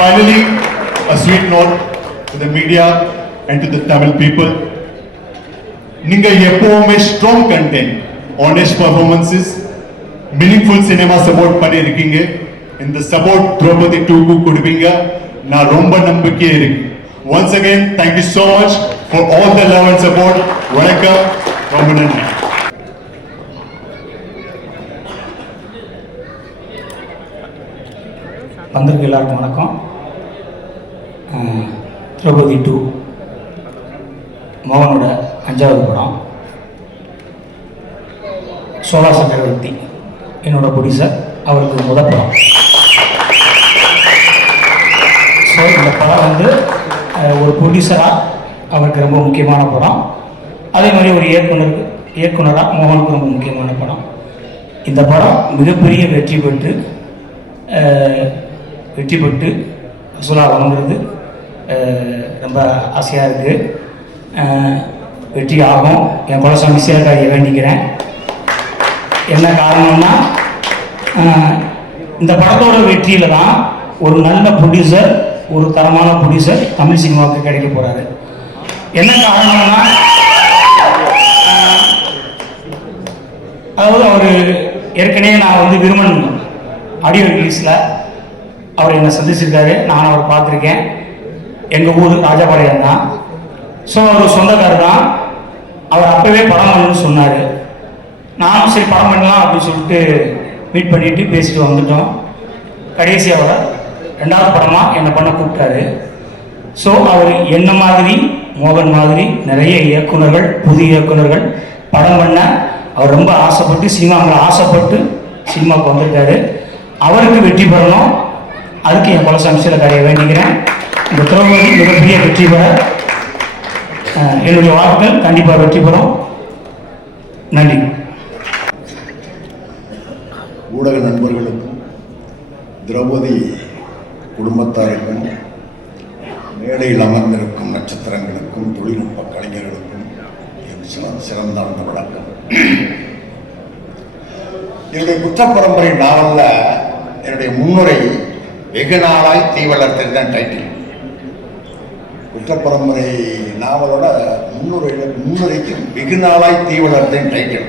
Finally, a sweet note to the media and to the Tamil people. நீங்க எப்பவுமே strong content, honest performances meaningful cinema support பண்ணியிருக்கீங்க. இந்த support Draupadi 2க்கு கொடுப்பீங்க நான் ரொம்ப நம்பிக்கையா இருக்கு. Once again, thank you so much for all the love and support. வணக்கம், ரொம்ப நன்றி. வந்திருக்க எல்லாருக்கும் வணக்கம். திரௌபதி 2 மோகனோட 5வது படம். சோலா சக்கரவர்த்தி என்னோட ப்ரொடியூசர், அவருக்கு முதல் படம். ஸோ இந்த படம் வந்து ஒரு ப்ரொடியூசராக அவருக்கு ரொம்ப முக்கியமான படம். அதே மாதிரி ஒரு இயக்குனராக மோகனுக்கு ரொம்ப முக்கியமான படம். இந்த படம் மிகப்பெரிய வெற்றி பெற்று வசூலாக வாங்குறது ரொம்ப ஆசையாக இருக்குது. வெற்றி ஆகும். என் குலசாமி சேலக்காரியை வேண்டிக்கிறேன். என்ன காரணம்னா, இந்த படத்தோட வெற்றியில் தான் ஒரு நல்ல ப்ரொடியூசர், ஒரு தரமான ப்ரொடியூசர் தமிழ் சினிமாவுக்கு கிடைக்க போகிறாரு. என்ன காரணம்னா, அதாவது அவர் ஏற்கனவே நான் வந்து விருமன் ஆடியோ ரிலீஸில் அவர் என்னை சந்திச்சிருக்காரு. நான் அவரை பார்த்துருக்கேன். எங்கள் ஊர் ராஜபாளையம் தான். ஸோ அவர் சொந்தக்காரர் தான். அவர் அப்போவே படம் பண்ணணும்னு சொன்னார். நானும் சரி படம் பண்ணலாம் அப்படின்னு சொல்லிட்டு மீட் பண்ணிவிட்டு பேசிட்டு வந்துட்டோம். கடைசி அவரை 2வது படமாக என்னை பண்ண கூப்பிட்டாரு. ஸோ அவர் என்ன மாதிரி, மோகன் மாதிரி நிறைய இயக்குனர்கள், புதிய இயக்குனர்கள் படம் பண்ண அவர் ரொம்ப ஆசைப்பட்டு சினிமாவுக்கு வந்திருக்காரு. அவருக்கு வெற்றி பெறணும். அதுக்கு என் குலசாமி சேலக்காரியை வேண்டிக்கிறேன். இந்த திரௌபதி மிகப்பெரிய வெற்றி பெற என்னுடைய வாழ்த்துக்கள். கண்டிப்பாக வெற்றி பெறும். நன்றி. ஊடக நண்பர்களுக்கும் திரௌபதி குடும்பத்தாருக்கும் மேடையில் அமர்ந்திருக்கும் நட்சத்திரங்களுக்கும் தொழில்நுட்ப கலைஞர்களுக்கும் என் சிறந்தாழ்ந்த வணக்கம். என்னுடைய குற்றப்பரம்பரை நாவலில் என்னுடைய முன்னுரை வெகு நாளாய் தீ வளர்த்தது தான் டைட்டில். குற்றப்பரம்பரை நாவலோட முன்னுரைக்கு வெகு நாளாய் தீ வளர்த்தேன் டைட்டில்.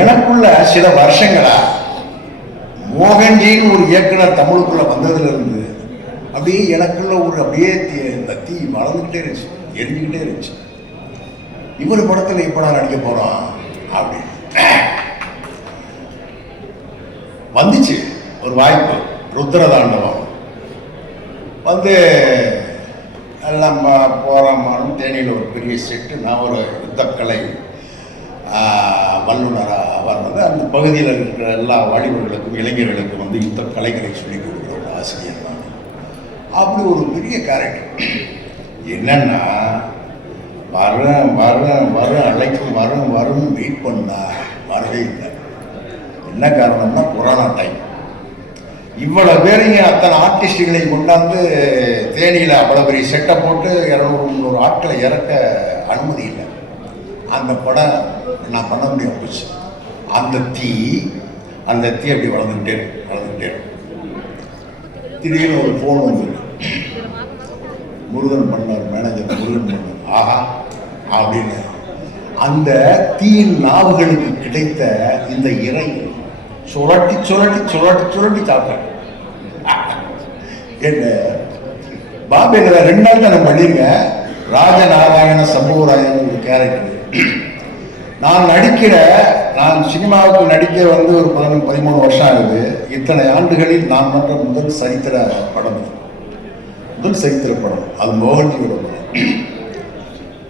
எனக்குள்ள சில வருஷங்களா மோகன்ஜின்னு ஒரு இயக்குனர் தமிழுக்குள்ள வந்ததுல இருந்து அப்படியே எனக்குள்ள ஒரு அப்படியே இந்த தீ வளர்ந்துக்கிட்டே இருந்துச்சு, எரிஞ்சுக்கிட்டே இருந்துச்சு. இவர் படத்தில் எப்படா நடிக்க போறோம் அப்படின்னு வந்துச்சு ஒரு வாய்ப்பு. ருத்ரதாண்டவம் வந்து எல்லாம் போகிறோம். தேனியில் ஒரு பெரிய செட்டு. நான் ஒரு யுத்தக்கலை வல்லுநராக வர்றது. அந்த பகுதியில் இருக்கிற எல்லா வாலிபர்களுக்கும் இளைஞர்களுக்கும் வந்து யுத்த கலைகளை சொல்லிக் கொடுக்குற ஒரு ஆசிரியர் தான். அப்படி ஒரு பெரிய கேரக்டர். என்னன்னா வரும் அழைக்கும் வரும் வெயிட் பண்ணா வரவே இல்லை. என்ன காரணம்னா கொரோனா டைம். இவ்வளவு பேருங்க அத்தனை ஆர்டிஸ்டுகளை கொண்டாந்து தேனியில் அவ்வளோ பெரிய செட்டை போட்டு 200-300 ஆட்களை இறக்க அனுமதி இல்லை. அந்த படம் நான் பண்ண முடியாம போச்சு. அந்த தீ அப்படி வளர்ந்துக்கிட்டே திடீர்னு ஒரு ஃபோன் வந்தது. முருகன் பண்ணார், மேனேஜர் முருகன் பண்ணார். ஆஹா அப்படின்னு அந்த தீயின் நாவுகளுக்கு கிடைத்த இந்த இறை சுழட்டி சாப்பிட்டேன். என்ன பாம்பேல 2 நாள் தான் நான் பண்ணியிருக்கேன். ராஜநாராயண சம்புவராயன் ஒரு கேரக்டர். நான் சினிமாவுக்கு நடிக்க வந்து ஒரு 13 வருஷம் ஆகுது. இத்தனை ஆண்டுகளில் நான் பண்ற முதல் சரித்திர படம் அது மோகன்ஜியோட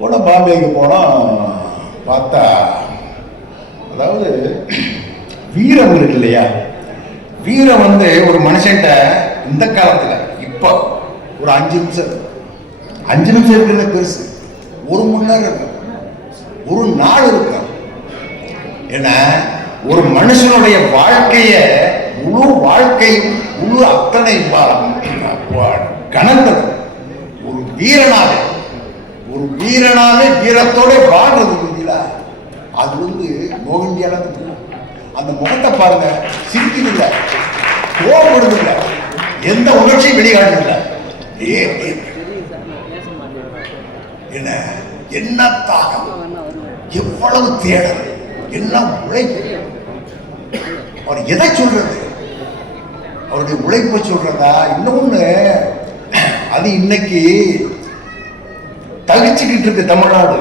படம். பாம்பேக்கு போனோம். பார்த்தா அதாவது வீரம் இருக்கு இல்லையா, வீரம் வந்து ஒரு மனுஷன்ட்ட இந்த காலத்துல இப்போ ஒரு 5 நிமிஷம் இருக்கிறது பெருசு. 1 மணி நேரம் இருக்கு, ஒரு நாள் இருக்கு. ஏன்னா ஒரு மனுஷனுடைய முழு வாழ்க்கையும் முழு அத்தனை கணந்தது ஒரு வீரனாவே வீரத்தோட வாழ்றது இல்ல. அது வந்து மோகன்ஜியால அந்த முகத்தை பாருங்க, சிரிக்குது இல்லை, கோபப்படுது இல்லை, எந்த உணர்ச்சியும் வெளிக்காட்டுதில்லை. என்ன தாகம், எவ்வளவு தேடல், என்ன உழைப்பு. அவர் எதை சொல்றது? அவருடைய உழைப்பை சொல்றதா? இன்னொன்னு, அது இன்னைக்கு தகிச்சுக்கிட்டு இருக்கு தமிழ்நாடு.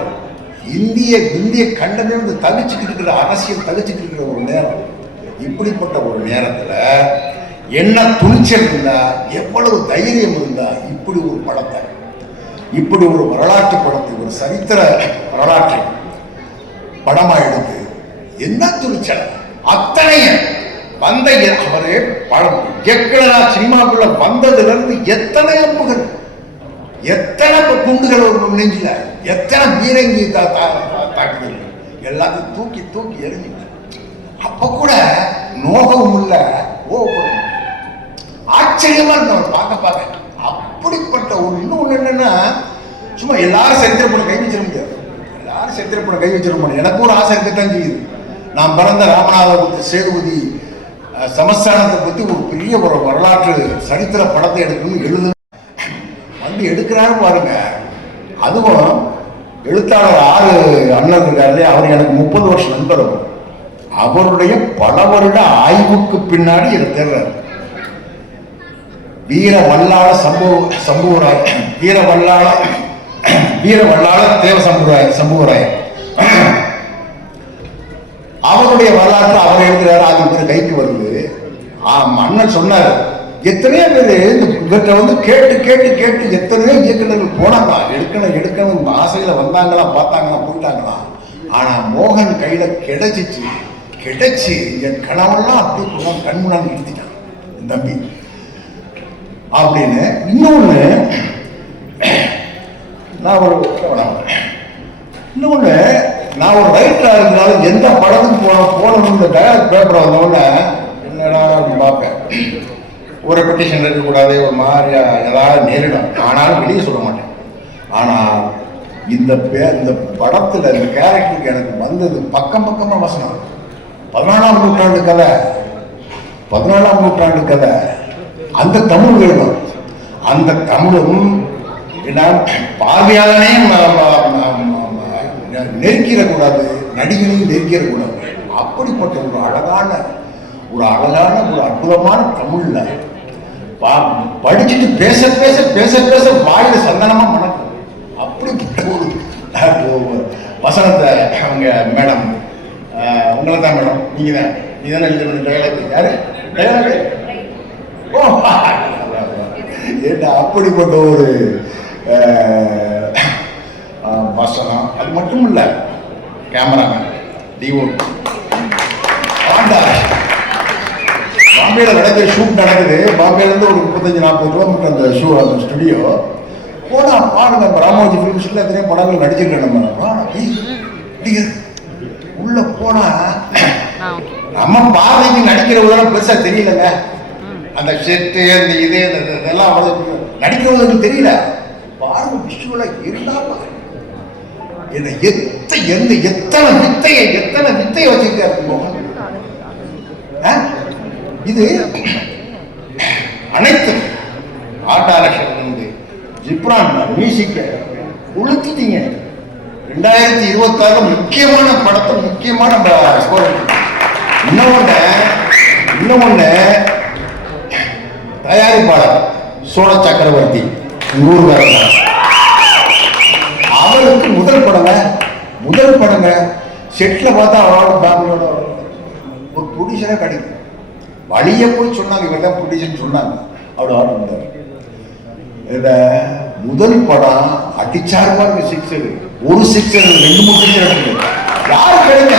இந்திய கண்டமே தகிச்சுக்கிட்டு இருக்கிற அரசியல் தகிச்சுக்கிட்டு இருக்கிற ஒரு நேரம். இப்படிப்பட்ட ஒரு நேரத்துல என்ன துணிச்சல் இருந்தா, எவ்வளவு தைரியம் இருந்தா இப்படி ஒரு படத்தை, இப்படி ஒரு வரலாற்று படத்தை, ஒரு சரித்திர வரலாற்றை படமா எடுத்து, என்ன துணிச்சல்! அத்தனையும் வந்த அவரு படம் இயக்குனரா சினிமாக்குள்ள வந்ததுல இருந்து எத்தனை அம்புகள், எத்தனை குண்டுகள் ஒரு நெஞ்சில, எத்தனை பீரங்கி தாக்குதல், எல்லாத்தையும் தூக்கி தூக்கி எறிஞ்சிட்டு அப்ப கூட நோகவும் இல்லை, கோவப்படும். ஆச்சரியமா இருக்கும் பார்க்க. அப்படிப்பட்ட ஒரு இன்னொன்று என்னன்னா, சும்மா எல்லாரும் சரித்திரப்பட கை வச்சிட முடியாது. எல்லாரும் சரித்திரப்பட கை வச்சிட முடியாது. எனக்கு ஒரு ஆசை இருக்கத்தான் செய்யுது. நான் பிறந்த ராமநாதபுரத்து சேதுபதி சமஸ்தானத்தை பற்றி ஒரு பெரிய ஒரு வரலாற்று சரித்திர படத்தை எடுக்கணும்னு வந்து எடுக்கிறாரு பாருங்க. அதுவும் எழுத்தாளர் 6 அண்ணன் இருக்காரு, அவர் எனக்கு 30 வருஷம் நண்பர். அவருடைய பல வருட ஆய்வுக்கு பின்னாடி இதை தேர்றாரு. வீர வல்லாள சம்புவராய தேவ சம்புவராய அவருடைய வரலாற்று அவர் எழுதுறாரு. அது இவர் கைக்கு வருது. அண்ணன் சொன்னார், எத்தனையோ பேர் இவற்றை வந்து கேட்டு கேட்டு கேட்டு எத்தனையோ இயக்குநர்கள் போனாங்களா, எடுக்கணும் ஆசையில வந்தாங்களா, பார்த்தாங்களா, போயிட்டாங்களா. ஆனா மோகன் கையில கிடைச்சு என் கனவெல்லாம் அப்படி கண்முன்னாடி நிறுத்திட்டான் என் தம்பி அப்படின்னு. இன்னொன்னு, நான் ஒரு ரைட்டரா இருந்தாலும் எந்த படத்துக்கு போனோம்னு பேப்பர் வந்தோடனே என்னடா பார்ப்பேன். ஒரு பெட்டிஷன் இருக்கக்கூடாது, ஒரு மாதிரி ஏதாவது நேரிடும். ஆனாலும் வெளியே சொல்ல மாட்டேன். ஆனால் இந்த படத்தில் இந்த கேரக்டருக்கு எனக்கு வந்தது பக்கமா வசனம். 14ஆம் நூற்றாண்டு கதை. அந்த தமிழ் வேணும். அந்த தமிழும் பார்வையாளனே நெருக்கிடக்கூடாது, நடிகனையும் நெருக்கிடக்கூடாது. அப்படிப்பட்ட ஒரு அழகான ஒரு அற்புதமான தமிழ்ல படிச்சுட்டு பேச வாயில சந்தனமா மணக்கும். அப்படிப்பட்ட ஒரு வசனத்தை அவங்க மேடம், உங்களை தான் மேடம், நீங்க தானே எழுதுறது டயலாக். யாரு டயலாக்? ஓ, ஏன்னா அப்படிப்பட்ட ஒரு வசனம். அது மட்டும் இல்ல, கேமராமேன் பாம்பேல நடக்கிற ஷூட் நடக்குது. பாம்பேல இருந்து ஒரு 35-40 கிலோமீட்டர் அந்த ஸ்டுடியோ போனா பாருங்க. ராமோஜி பிலிம்ஸ்ல எத்தனையோ படங்கள் நடிச்சிருக்கேன். நம்ம உள்ள போனா நம்ம பார்வைக்கு நடிக்கிறவங்க பெருசா தெரியலங்க. அந்த செட்டு, அந்த இதெல்லாம் நடிக்கிறவங்களுக்கு தெரியல. பாருங்க விஷுவலா இருந்தாலும் எத்தனை வித்தையை வச்சிருக்காரு மோகன். இது அனைத்து ஆர்ட் டைரக்ஷன் வந்து ஜிப்ரான் மியூசிக்க உளுத்திட்டீங்க. 2026 முக்கியமான படத்தை முக்கியமான இன்னொன்னு தயாரிப்பாளர் சோழ சக்கரவர்த்தி ஊர்காரன். அவருக்கு முதல் படங்க செட்ல பார்த்தா அவரோட ஃபேமிலியோட ஒரு ப்ரொடியூசரா கிடைக்கும். வழிய போய் சொன்னாங்க, இவர் தான் ப்ரொடியூசர் சொன்னாங்க. அவர் ஆர்டர் இந்த முதல் படம் அடிச்சாரு பாருங்க. 6 ஒரு 6 2 3 சிக்ஸர் யாரு கிடைங்க.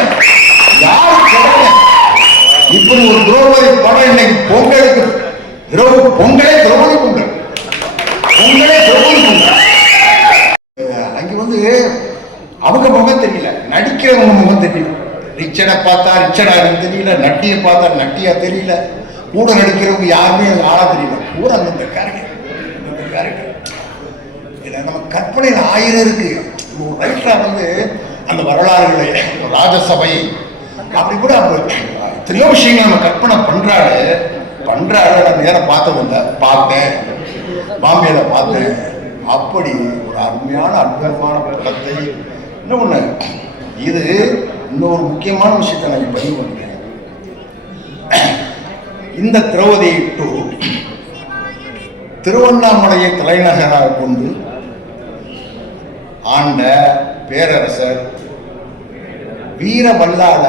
இப்படி ஒரு திரௌபதி படம் இன்னைக்கு பொங்கலுக்கு பொங்கலே திரௌபதி பொங்கல். அங்க வந்து அவங்க முகம் தெரியல, நடிக்கிறவங்க முகம் தெரியல. ரிச்சர்டை பார்த்தா ரிச்சர்டான்னு தெரியல, நட்டியை பார்த்தா நட்டியா தெரியல, கூட நடிக்கிறவங்க யாருமே ஆளா தெரியல. பூரா அந்த கேரக்டர் நம்ம கற்பனையில் 1000 இருக்கு. ஒரு ரைட்டரா வந்து அந்த வரலாறுகளை, ராஜசபை அப்படி கூட எத்தனையோ விஷயங்கள் நம்ம கற்பனை பண்றாரு. நான் நேரம் பார்த்தேன் பாம்பேல பார்த்தேன். அப்படி ஒரு அற்புதமான படத்தை. இன்னொன்று, இது இன்னொரு முக்கியமான விஷயத்தை நான் பதிவு பண்ணிக்கிறேன். இந்த திரௌபதி டூ திருவண்ணாமலையை தலைநகராக கொண்டு ஆண்ட பேரரசர் வீர வல்லாள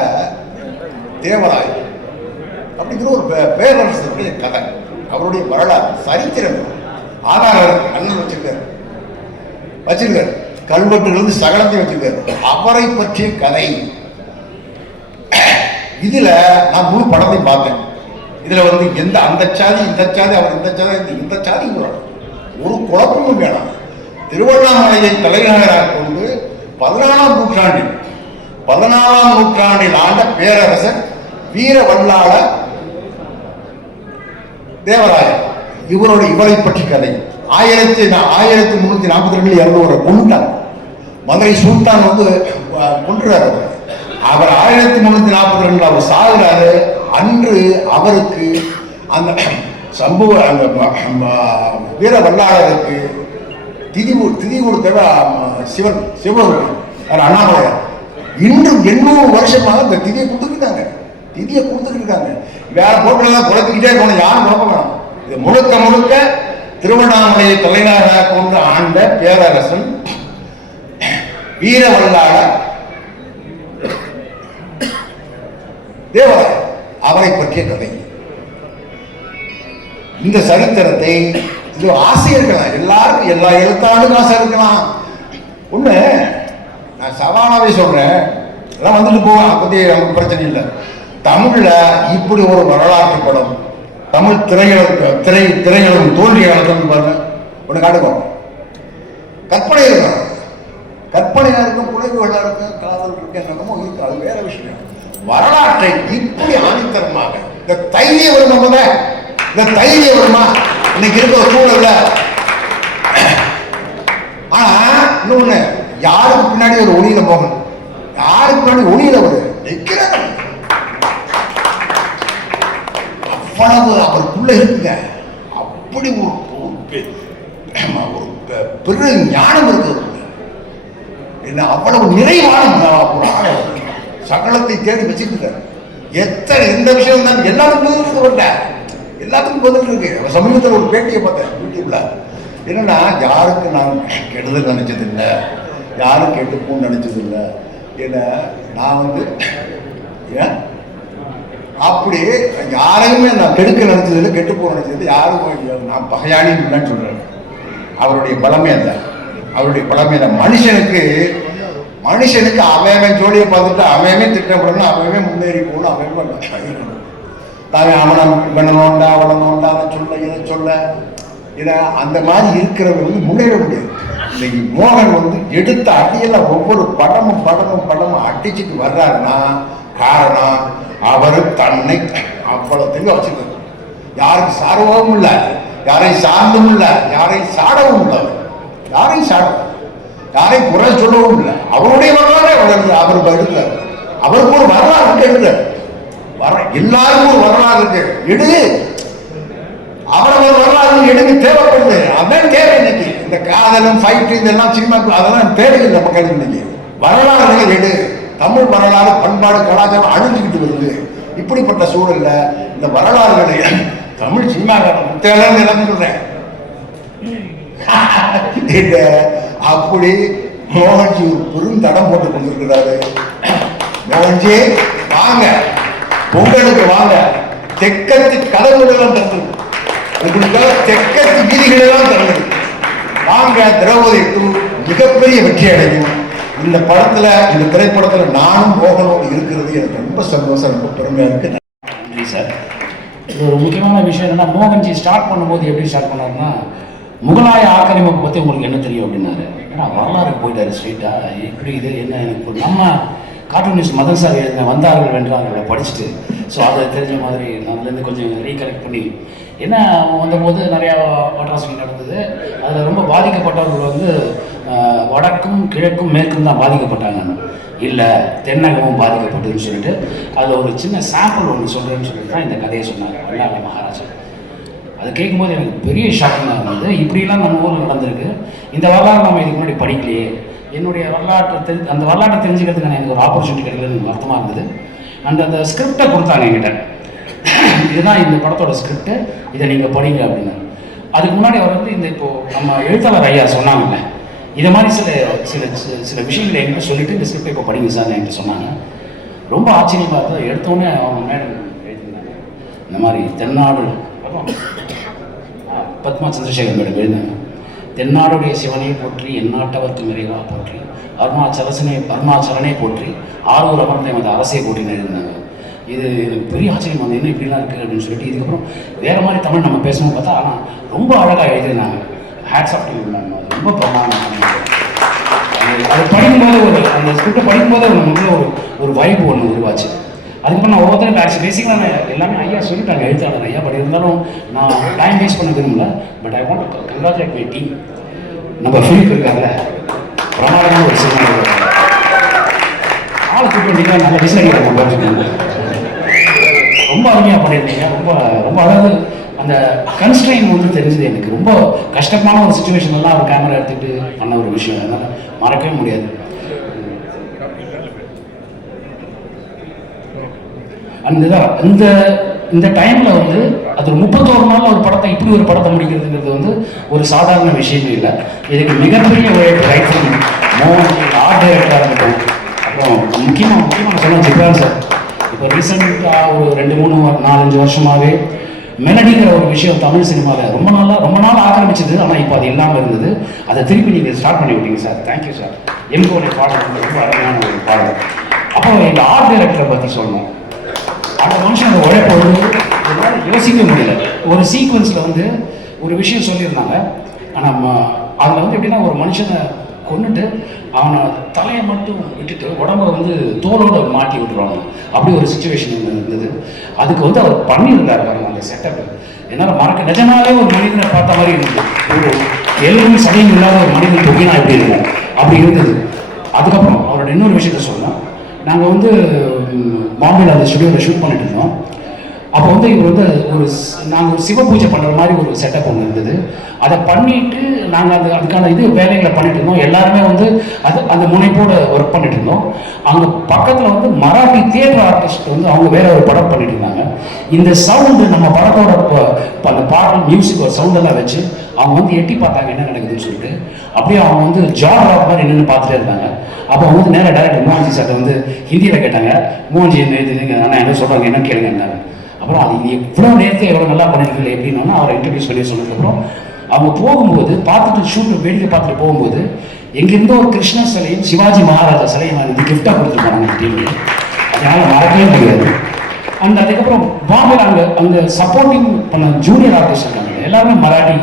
தேவராயர் அப்படிங்கிற ஒரு பேரரசருடைய கதை, அவருடைய வரலாறு, சரித்திரம், ஆதாரம் அண்ணன் வச்சிருக்காரு, கல்வெட்டுகள் சகலத்தையும் வச்சிருக்காரு. அவரை பற்றிய கதை. இதுல நான் முழு படத்தையும் பார்த்தேன். இதுல எந்த அந்த சாதி இந்த சாதி அவர் இந்த சாதி இந்த சாதி ஒரு குழப்பமும் வேணாம். திருவண்ணாமலையை தலைநகராக கொண்டு 14ஆம் நூற்றாண்டில் ஆண்ட பேரரசர் வீர வல்லாள தேவராயர், இவரை பற்றி கதை. 1342 இறந்தவரை கொண்டார். மதுரை சுல்தான் கொன்றார். அவர் 1342 அவர் சாகுறாரு. அன்று அவருக்கு அந்த சம்பவ அந்த வீர வல்லாளருக்கு திதி கொடுத்தவ சிவன் அண்ணாமலையார். இன்றும் 800 வருஷமாக இந்த திதியை கொடுத்துக்கிட்டாங்க. வேற போட்டுலாம் குழப்பிக்கிட்டே இருக்கணும், யாரும் குழப்ப வேணாம். இது முழுக்க திருவண்ணாமலையை தலைநகராக கொண்டு ஆண்ட பேரரசன் வீர வல்லாள தேவராயர், அவரை பற்றிய கதை. இந்த சரித்திரத்தை இது ஆசை இருக்கலாம், எல்லாருக்கும் எல்லா எழுத்தாளுக்கும் ஆசை இருக்கலாம். ஒண்ணு நான் சவாலாவே சொல்றேன், எல்லாம் வந்துட்டு போவேன், அதை பத்தி நமக்கு பிரச்சனை இல்லை. தமிழ்ல இப்படி ஒரு வரலாற்று படம், தமிழ் திரையுலகம் தோல்வி காலத்தில் பாருங்க, ஒன்று காட்டுவோம். கற்பனை இருக்கும், கற்பனையா இருக்கும், குறைவுகளா இருக்கும், காதல் இருக்கு, என்னமோ இருக்கு, அது வேற விஷயம். வரலாற்றை இப்படி ஆணித்தரமாக இந்த தைரியம் வருமா, இன்னைக்கு இருக்கிற சூழல்ல. ஆனா இன்னொன்னு, யாருக்கு பின்னாடி ஒரு ஒளியில போகணும், யாருக்கு பின்னாடி ஒளியில ஒரு நிற்கிறாங்க, அவ்வளவு அவருக்குள்ள இருக்குங்க. அப்படி ஒரு பெரிய ஞானம் இருக்கு, என்ன அவ்வளவு நிறைவான சகலத்தை தேடி வச்சுக்கிட்டார். எந்த விஷயம் தான் எல்லாத்துக்கும் பதில் இருக்கு. சமீபத்தில் ஒரு பேட்டியை பார்த்தேன் யூடியூப்ல. என்னன்னா, யாருக்கு நான் கெடுதல் நினைச்சது இல்லை, யாரும் கெட்டுப்போன்னு நினைச்சது இல்லை. ஏன்னா நான் ஏன் அப்படி யாரையுமே நான் கெடுக்க நினைச்சது இல்லை, கெட்டுப்போ நினைச்சது யாரும். நான் பகையாளி இல்லைன்னு சொல்றேன். அவருடைய பலமே இல்லை, மனுஷனுக்கு அவன் ஜோலியை பார்த்துட்டு அவன் திட்டப்படணும், அவன் முன்னேறி போகணும், அவன் அவனை இவனை நோண்டா அவனை நோண்டா அதை சொல்ல இதை சொல்ல, ஏன்னா அந்த மாதிரி இருக்கிறவங்க முன்னேற முடியாது. இன்னைக்கு மோகன் எடுத்த அடியெல்லாம் ஒவ்வொரு படமும் அடிச்சுட்டு வர்றாருன்னா காரணம் அவரு தன்னை அவ்வளவு தெளிவா வச்சுக்கிறார். யாருக்கு சார்பவும் இல்லை, யாரையும் சார்ந்தும் இல்லை, யாரையும் சாடவும் இல்லை, யாரையும் குறை சொல்லவும் இல்லை. அவருடைய வரலாறு அவர் எடுக்கிறார். அவருக்கு ஒரு வரலாறு எடுக்கிறார். எல்லாருக்கும் ஒரு வரலாறு இருக்கு, எடு. அவரவர் வரலாறு எடுக்க தேவைப்படுது, அதான் தேவை. இன்னைக்கு இந்த காதலும் ஃபைட் இதெல்லாம் சினிமா அதெல்லாம் தேவையில்லை மக்கள். இன்னைக்கு வரலாறுகள் எடு. தமிழ் வரலாறு, பண்பாடு, கலாச்சாரம் அழிஞ்சுக்கிட்டு வருது. இப்படிப்பட்ட சூழல்ல இந்த வரலாறுகளை தமிழ் சினிமா எல்லாம் சொல்றேன். அப்படி மோகன்ஜி ஒரு பெருந்தடம் போட்டு கொண்டிருக்கிறாரு. மோகன்ஜி வாங்க, பொங்கலுக்கு வாங்க, தெற்கத்து கதவுகளெல்லாம் திறந்து, உங்களுக்காக தெற்கத்து வீதிகளெல்லாம் திறந்து வாங்க. திரௌபதி டூ மிகப்பெரிய வெற்றி அடையும். இந்த படத்துல, இந்த திரைப்படத்துல நானும் மோகனோடு இருக்கிறது எனக்கு ரொம்ப சந்தோஷம், ரொம்ப பெருமையா இருக்கு. நன்றி சார். இது ஒரு முக்கியமான விஷயம் என்னன்னா, மோகன்ஜி ஸ்டார்ட் பண்ணும்போது எப்படி ஸ்டார்ட் பண்ணாருன்னா, முகலாய ஆக்கிரமிப்பு பற்றி உங்களுக்கு என்ன தெரியும் அப்படின்னாரு. ஏன்னா வரலாறுக்கு போயிட்டாரு ஸ்ட்ரெயிட்டா. எப்படி இது என்ன, எனக்கு நம்ம கார்ட்டூனிஸ்ட் மதன் சார் எழுதின வந்தார்கள் வென்றார்களை படிச்சுட்டு, ஸோ அதை தெரிஞ்ச மாதிரி நான் அதுலேருந்து கொஞ்சம் ரீகலெக்ட் பண்ணி, ஏன்னா வந்தபோது நிறையா அட்ராசிட்டி நடந்தது. அதில் ரொம்ப பாதிக்கப்பட்டவர்கள் வடக்கும் கிழக்கும் மேற்கும் தான் பாதிக்கப்பட்டாங்க, இல்லை தென்னகமும் பாதிக்கப்பட்டதுன்னு சொல்லிட்டு அதில் ஒரு சின்ன சாம்பிள் ஒன்று சொல்கிறேன்னு சொல்லிட்டு தான் இந்த கதையை சொன்னாங்க வல்லாள மகாராஜா. அது கேட்கும்போது எனக்கு பெரிய ஷாக்கிங்காக இருந்தது. இப்படிலாம் நம்ம ஊரில் நடந்திருக்கு, இந்த வரலாறு நம்ம இதுக்கு முன்னாடி படிக்கலையே. என்னுடைய அந்த வரலாற்றை தெரிஞ்சுக்கிறதுக்கான எனக்கு ஒரு ஆப்பர்ச்சுனிட்டி கிடைக்கலன்னு வருத்தமாக இருந்தது. அந்த ஸ்கிரிப்டை கொடுத்தாங்க என்கிட்ட. இதுதான் இந்த படத்தோட ஸ்கிரிப்ட், இதை நீங்கள் படிங்க அப்படின்னா. அதுக்கு முன்னாடி அவர் வந்து இந்த இப்போது நம்ம எழுத்தாளர் ஐயா சொன்னாங்கல்ல, இதை மாதிரி சில சில சில விஷயங்களை என்கிட்ட சொல்லிட்டு இந்த ஸ்கிரிப்டை இப்போ படிங்க சார் என்கிட்ட சொன்னாங்க. ரொம்ப ஆச்சரியமாக இருந்தது. எடுத்தோடனே அவங்க மேடம் எழுதியிருந்தாங்க இந்த மாதிரி தென்னாடு பத்மா சந்திரசேகர் மேடம் எழுதினாங்க. தென்னாடுடைய சிவனை போற்றி எந்நாட்டவர்க்கு நிறைவா போற்றி அருணாச்சலனை போற்றி ஆரூர் அமர்ந்த எமது அரசை போற்றின்னு எழுதினாங்க. இது எனக்கு பெரிய ஆச்சரியம் வந்து என்ன இப்படிலாம் இருக்குது அப்படின்னு சொல்லிட்டு இதுக்கப்புறம் வேறு மாதிரி தமிழ் நம்ம பேசணும்னு பார்த்தா ஆனால் ரொம்ப அழகாக எழுதினாங்க. Hats off to you ma'am. அது ரொம்ப பிரமாதம். அது படிக்கும்போது அந்த ஸ்கிரிப்டை படிக்கும்போது நமக்குள்ள ஒரு வைப் ஒன்று உருவாச்சு. அதுக்கப்புறம் நான் ஒவ்வொருத்தரும் பேசிக்காக நான் எல்லாமே ஐயா சொல்லிட்டாங்க, எழுத்தாளர் ஐயா. பட் இருந்தாலும் நான் டைம் வேஸ்ட் பண்ண விரும்பல. But I want to congratulate my team. நம்ம ஃபிலிப் இருக்காங்க, பிரமாதமான ஒரு சினிமா ஆள் கூப்பிட்டு நல்ல டிசைன் நம்ம ரொம்ப அருமையாக பண்ணியிருந்தீங்க. ரொம்ப ரொம்ப அதாவது அந்த கன்ஸ்ட்ரெயின் வந்து தெரிஞ்சது எனக்கு. ரொம்ப கஷ்டமான ஒரு சுச்சுவேஷன்லாம் அவர் கேமரா எடுத்துகிட்டு பண்ண ஒரு விஷயம், அதனால் மறக்கவே முடியாது. அந்த இந்த டைமில் வந்து அது ஒரு 31 நாள் ஒரு படத்தை இப்படி ஒரு படத்தை முடிக்கிறதுங்கிறது வந்து ஒரு சாதாரண விஷயமே இல்லை. இதுக்கு மிகப்பெரிய உழைப்பு ரைட் ஃப்ரம் மோகன், ஆர்ட் டைரக்டராக இருக்கட்டும். அப்புறம் முக்கியமாக சொன்னால் ஜிப்ரான் சார். இப்போ ரீசெண்டாக ஒரு 2-3-4-5 வருஷமாகவே மெலடிங்கிற ஒரு விஷயம் தமிழ் சினிமாவில் ரொம்ப நாள் ஆக்கிரமிச்சது. ஆனால் இப்போ அது இல்லாமல் இருந்தது. அதை திருப்பி நீங்கள் ஸ்டார்ட் பண்ணி விட்டீங்க சார். Thank you sir. எம்கோடைய பாடல் ரொம்ப அருமையான ஒரு பாடல். அப்புறம் எங்கள் ஆர்ட் டைரக்டரை பற்றி சொல்லணும். அந்த மனுஷன் அந்த உழைப்பை வந்து யோசிக்க முடியல. ஒரு சீக்வன்ஸில் வந்து ஒரு விஷயம் சொல்லியிருந்தாங்க. ஆனால் அதில் வந்து எப்படின்னா ஒரு மனுஷனை கொண்டுட்டு அவனை தலையை மட்டும் விட்டுட்டு உடம்பை வந்து தோலோடு மாட்டி விட்டுருவாங்க. அப்படி ஒரு சுச்சுவேஷன் இருந்தது. அதுக்கு வந்து அவர் பண்ணியிருந்தார் பாருங்க அந்த செட்டப். என்னால் மறக்க நிஜமாவே ஒரு மனிதனை பார்த்த மாதிரி இருந்தது. ஒரு எலும்பு சதையும் இல்லாத ஒரு மனிதன் தொங்கினா எப்படி இருக்கும் அப்படி இருந்தது. அதுக்கப்புறம் அவரோட இன்னொரு விஷயத்த சொல்லலாம். நாங்கள் வந்து பாம்பேல அந்த ஸ்டுடியோவில் ஷூட் பண்ணிட்டு இருந்தோம். அப்போ வந்து இவர் வந்து நாங்கள் ஒரு சிவ பூஜை பண்ணுற மாதிரி ஒரு செட்டப் ஒன்று இருந்தது. அதை பண்ணிட்டு நாங்கள் அதுக்கான வேலைகளை பண்ணிட்டு இருந்தோம். எல்லாருமே வந்து அந்த முனைப்போடு ஒர்க் பண்ணிட்டு இருந்தோம். அங்கே பக்கத்தில் வந்து மராட்டி தியேட்டர் ஆர்டிஸ்ட் வந்து அவங்க வேற ஒரு படம் பண்ணிட்டு இருந்தாங்க. இந்த சவுண்டு நம்ம படத்தோட அந்த பாடல் மியூசிக் ஒரு சவுண்டெல்லாம் வச்சு அவங்க வந்து எட்டி பார்த்தாங்க என்ன நடக்குதுன்னு சொல்லிட்டு. அப்படியே அவங்க வந்து ஜாப் ராக் மாதிரி நின்று பார்த்துட்டே இருந்தாங்க. அப்போ அவங்க வந்து நேராக டேரக்டர் மோகன்ஜி சார்ட்ட வந்து ஹிந்தியில் கேட்டாங்க, மோகன்ஜி என்ன சொல்கிறாங்க என்ன கேளுங்கன்னாங்க. அப்புறம் அது எவ்வளோ நேரத்தை எவ்வளோ நல்லா பண்ணியிருக்கீங்க எப்படின்னா அவரை இன்ட்ரடியூஸ் பண்ணி சொன்னதுக்கப்புறம் அவங்க போகும்போது பார்த்துட்டு ஷூட்டு வேடிக்கை பார்த்துட்டு போகும்போது எங்கேருந்தோ ஒரு கிருஷ்ண சிலையும் சிவாஜி மகாராஜா சிலையும் வந்து கிஃப்டாக கொடுத்துருப்பாங்க டீமுக்கு. அதனால் மறக்கவே முடியாது. அதுக்கப்புறம் பாம்பேல அங்கே சப்போர்ட்டிங் பண்ண ஜூனியர் ஆர்டிஸ்ட் இருக்காங்க, எல்லாருமே மராட்டி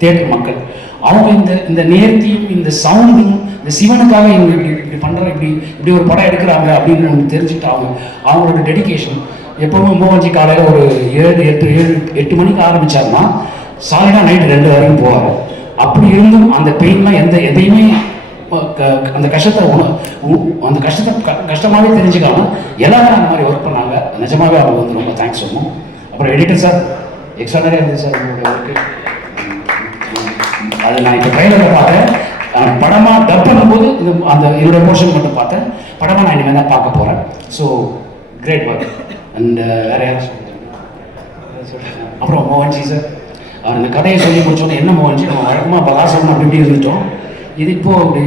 தியேட்டர் மக்கள். அவங்க இந்த நேர்த்தியும் இந்த சவுண்டும் இந்த சிவனுக்காக இவங்க இப்படி பண்ணுற இப்படி ஒரு படம் எடுக்கிறாங்க அப்படின்னு தெரிஞ்சுட்டு அவங்களோட டெடிக்கேஷன். எப்போவுமே மோகன்ஜி காலையில் ஒரு 7-8 மணிக்கு ஆரம்பித்தாருன்னா சாலிடாக நைட்டு 2 வரைக்கும் போவார். அப்படி இருந்தும் அந்த பெயின்லாம் எதையுமே அந்த கஷ்டத்தை கஷ்டமாகவே தெரிஞ்சுக்காம எல்லாரும் அந்த மாதிரி ஒர்க் பண்ணாங்க. நிஜமாகவே அவங்க வந்து ரொம்ப தேங்க்ஸ் சொல்லணும். அப்புறம் எடிட்டர் சார் எக்ஸ்ட்ரானரியாக இருந்தது சார் உங்களோட ஒர்க்கு. அது நான் இப்போ ட்ரைலரில் பார்த்தேன். படமாக டப் பண்ணும்போது அந்த என்னோட போர்ஷன் மட்டும் பார்த்தேன். படமாக நான் இனிமேல் தான் பார்க்க போகிறேன். So great work. அண்ட் வேறு யாரும் சொல்கிறேன். அப்புறம் மோகன்ஜி சார் அவர் இந்த கதையை சொல்லி முடிச்சோன்னே என்ன மோகன்ஜி நம்ம வழக்கமாக பகாசம் அப்படி இப்படி இருந்துட்டோம். இது இப்போது அப்படி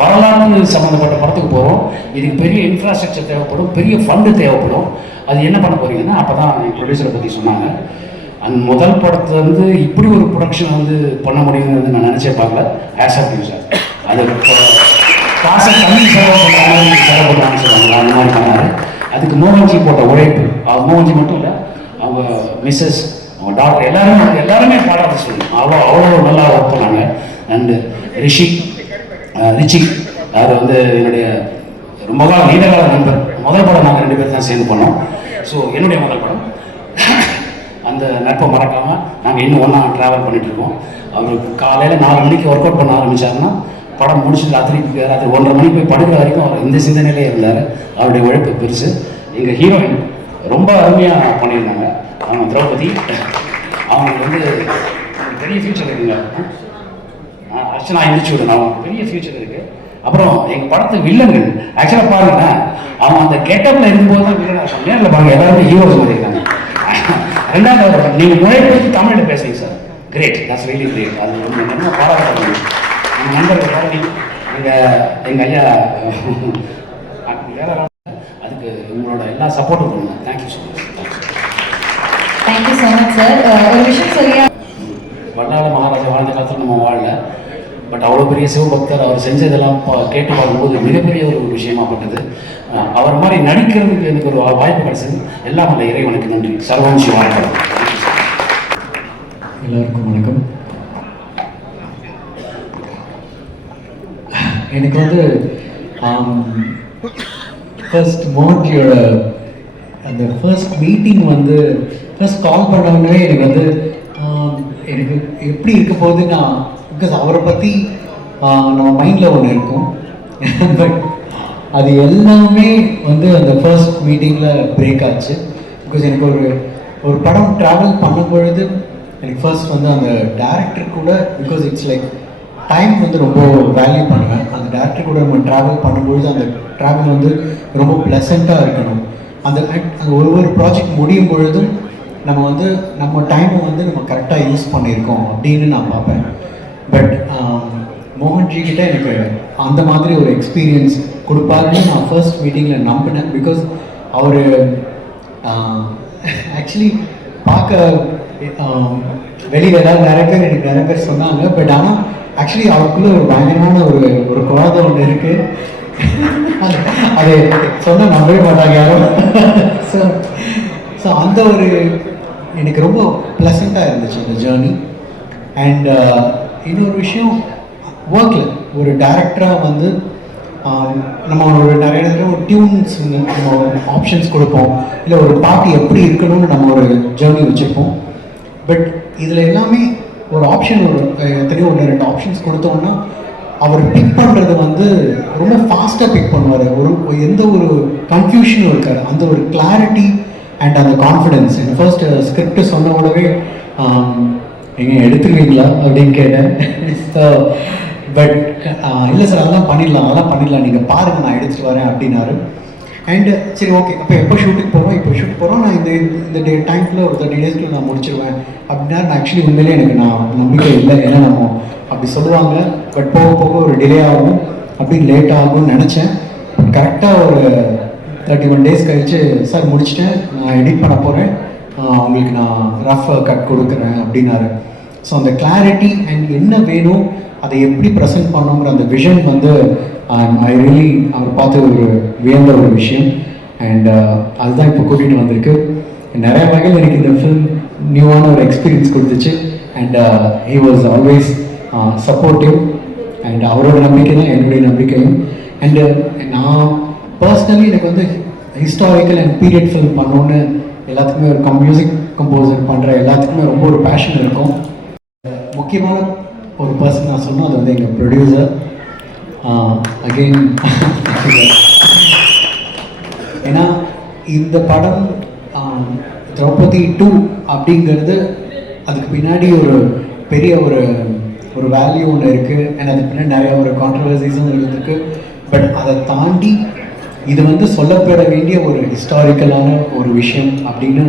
வரலாற்று சம்மந்தப்பட்ட படத்துக்கு போகிறோம். இதுக்கு பெரிய இன்ஃப்ராஸ்ட்ரக்சர் தேவைப்படும், பெரிய ஃபண்டு தேவைப்படும். அது என்ன பண்ண போகிறீங்கன்னா அப்போ தான் என் ப்ரொடியூசரை பற்றி சொன்னாங்க. அந்த முதல் படத்தை வந்து இப்படி ஒரு ப்ரொடக்ஷன் வந்து பண்ண முடியுங்கிறது நான் நினச்சே பார்க்கல. Hats off you sir. அது காசை கம்மி செலவு பண்ணுற மாதிரி செலவு பண்ணான்னு சொல்லுவாங்க, அந்த மாதிரி பண்ணார். அதுக்கு மோகன்ஜி போட்ட உழைப்பு, மோகன்ஜி மட்டும் இல்லை, அவங்க மிஸ்ஸஸ், அவங்க டாக்டர் எல்லாருமே பாராட்ட சொல்லணும். அவ்வளோ நல்லா ஒர்க் பண்ணாங்க. அண்டு ரிச்சி அது வந்து என்னுடைய ரொம்ப நீண்டகால நண்பர். முதல் படம் நாங்கள் 2 பேர் தான் சேர்ந்து பண்ணோம். ஸோ என்னுடைய முதல் படம். அந்த நட்பை மறக்காமல் நாங்கள் இன்னும் ஒன்றா ட்ராவல் பண்ணிகிட்ருக்கோம். அவருக்கு காலையில் 4 மணிக்கு ஒர்க் அவுட் பண்ண ஆரம்பித்தாருன்னா படம் முடிச்சுட்டு ராத்திரி 1:30 மணிக்கு போய் படுக்கிற வரைக்கும் அவர் இந்த சிந்தனையிலே இருந்தார். அவருடைய உழைப்பு பெருசு. எங்கள் ஹீரோயின் ரொம்ப அருமையாக பண்ணியிருந்தாங்க. அவங்க திரௌபதி, அவங்களுக்கு வந்து பெரிய ஃபியூச்சர் இருக்குங்க. அர்ச்சனா இன்ஸ்டியூட் அவங்களுக்கு பெரிய ஃபியூச்சர் இருக்குது. அப்புறம் எங்கள் படத்து வில்லன்கள் ஆக்சுவலாக பாருங்கன்னா அவங்க அந்த கெட்டப்பில் இருக்கும்போது தான் வில்லனாக இருக்காங்க. நேரில் பாருங்கள் எல்லாருமே ஹீரோஸ் மாதிரி இருக்காங்க. ரெண்டாவது நீங்கள் முறைப்படுத்தி தமிழில் பேசுங்க sir. Great, that's really great. அது என்ன பாராட்டணும். நம்ம நண்பர்கள் பாரதி, எங்கள் ஐயா அதுக்கு உங்களோட எல்லா சப்போர்ட்டும் பண்ணுங்க. Thank you so much. Thank you so much sir. ஒரு விஷயம் சொல்லியா, வல்லாள மகாராஜா வாழ்ந்த காலத்தில் நம்ம வாழல, பட் அவ்வளோ பெரிய சிவபக்தர். அவர் செஞ்சதெல்லாம் கேட்டு பார்க்கும்போது மிகப்பெரிய ஒரு விஷயமாப்பட்டது. அவர் மாதிரி நடிக்கிறதுக்கு எனக்கு ஒரு வாய்ப்பு கிடைச்சது. எல்லாம் அந்த இறைவனுக்கு நன்றி. சர்வம் சிவாய. எல்லாருக்கும் வணக்கம். எனக்கு வந்து ஃபர்ஸ்ட் மோகன்ஜியோட அந்த ஃபர்ஸ்ட் மீட்டிங் வந்து ஃபர்ஸ்ட் கால் பண்ணவுடனே எனக்கு வந்து எனக்கு எப்படி இருக்க போகுது நான், பிகாஸ் அவரை பற்றி நம்ம மைண்டில் ஒன்று இருக்கும். பட் அது எல்லாமே வந்து அந்த ஃபர்ஸ்ட் மீட்டிங்கில் பிரேக் ஆச்சு. பிகாஸ் எனக்கு ஒரு படம் ட்ராவல் பண்ணும் பொழுது எனக்கு ஃபர்ஸ்ட் வந்து அந்த டேரக்டர் கூட, பிகாஸ் இட்ஸ் லைக் டைம் வந்து ரொம்ப வேல்யூ பண்ணுவேன். அந்த டேரக்டர் கூட நம்ம ட்ராவல் பண்ணும்பொழுது அந்த ட்ராவல் வந்து ரொம்ப ப்ளசண்ட்டாக இருக்கணும். அந்த ஒரு ப்ராஜெக்ட் முடியும் பொழுதும் நம்ம வந்து நம்ம டைமை வந்து நம்ம கரெக்டாக யூஸ் பண்ணியிருக்கோம் அப்படின்னு நான் பார்ப்பேன். பட் மோகன்ஜி கிட்ட எனக்கு அந்த மாதிரி ஒரு எக்ஸ்பீரியன்ஸ் கொடுப்பாருன்னு நான் ஃபர்ஸ்ட் மீட்டிங்கில் நம்பினேன். பிகாஸ் அவர் ஆக்சுவலி பார்க்க வெளியில் எல்லாரும் நிறைய பேர் சொன்னாங்க. பட் ஆனால் ஆக்சுவலி அவருக்குள்ள ஒரு பயங்கரமான ஒரு குழந்தை ஒன்று இருக்குது. அதை சொன்ன நம்பவே மாட்டாங்க யாரும். ஸோ அந்த ஒரு எனக்கு ரொம்ப ப்ளசண்ட்டாக இருந்துச்சு இந்த ஜேர்னி. அண்ட் இன்னொரு விஷயம், ஒர்க்கில் ஒரு டைரக்டராக வந்து நம்ம நிறைய நேரம் ஒரு டியூன்ஸ் நம்ம ஆப்ஷன்ஸ் கொடுப்போம், இல்லை ஒரு பாட்டு எப்படி இருக்கணும்னு நம்ம ஒரு ஜேர்னி வச்சுருப்போம். பட் இதில் எல்லாமே ஒரு ஆப்ஷன், எத்தனையோ 1-2 ஆப்ஷன்ஸ் கொடுத்தோம்னா அவர் பிக் பண்ணுறது வந்து ரொம்ப ஃபாஸ்ட்டாக பிக் பண்ணுவார். எந்த ஒரு கன்ஃபியூஷனும் இருக்காது. அந்த ஒரு கிளாரிட்டி அண்ட் அந்த கான்ஃபிடென்ஸ். எனக்கு ஃபர்ஸ்ட் ஸ்கிரிப்ட் சொன்ன கூடவே எங்கே எடுத்துருவீங்களா அப்படின்னு கேட்டேன். பட் இல்லை சார் அதெல்லாம் பண்ணிடலாம் நீங்கள் பாருங்கள், நான் எடுத்துகிட்டு வரேன் அப்படின்னாரு. அண்டு சரி ஓகே, அப்போ எப்போ ஷூட்டுக்கு போகிறோம் நான் இந்த டைம்குள்ளே ஒரு 30 daysக்குள்ளே நான் முடிச்சிருவேன் அப்படின்னா, நான் ஆக்சுவலி உண்மையிலே எனக்கு நம்பிக்கை இல்லை. ஏன்னா நம்ம அப்படி சொல்லுவாங்க, பட் போக போக ஒரு டிலே ஆகும், அப்படின்னு லேட் ஆகும்னு நினச்சேன். கரெக்டாக ஒரு 31 days கழிச்சு, சார் முடிச்சிட்டேன், நான் எடிட் பண்ண போகிறேன், உங்களுக்கு நான் ரஃப் கட் கொடுக்குறேன் அப்படின்னாரு. ஸோ அந்த கிளாரிட்டி அண்ட் என்ன வேணும், அதை எப்படி ப்ரெசென்ட் பண்ணோங்கிற அந்த விஷன் வந்து ஐ ரியலி அவர் பார்த்து ஒரு வியந்த ஒரு விஷயம். அண்ட் அதுதான் இப்போ கூட்டிகிட்டு வந்திருக்கு. நிறைய வகையில் எனக்கு இந்த ஃபிலிம் நியூவான ஒரு எக்ஸ்பீரியன்ஸ் கொடுத்துச்சு. And he was always supportive. And அவரோட நம்பிக்கை தான் என்னுடைய நம்பிக்கையும். அண்டு நான் பர்சனலி எனக்கு வந்து ஹிஸ்டாரிக்கல் அண்ட் பீரியட் ஃபிலிம் பண்ணோன்னு எல்லாத்துக்குமே ஒரு மியூசிக் கம்போசர் பண்ணுற எல்லாத்துக்குமே ரொம்ப ஒரு பேஷன் இருக்கும். முக்கியமான ஒரு பர்சன் நான் சொன்னோம், அது வந்து எங்கள் ப்ரொடியூசர். அகெயின் ஏன்னா இந்த படம் திரௌபதி 2 அப்படிங்கிறது அதுக்கு பின்னாடி ஒரு பெரிய ஒரு வேல்யூ ஒன்று இருக்குது. அண்ட் அதுக்கு பின்னாடி நிறைய ஒரு கான்ட்ரவர்சிஸும் இருக்குது. பட் அதை தாண்டி இது வந்து சொல்லப்பட வேண்டிய ஒரு ஹிஸ்டாரிக்கலான ஒரு விஷயம் அப்படின்னு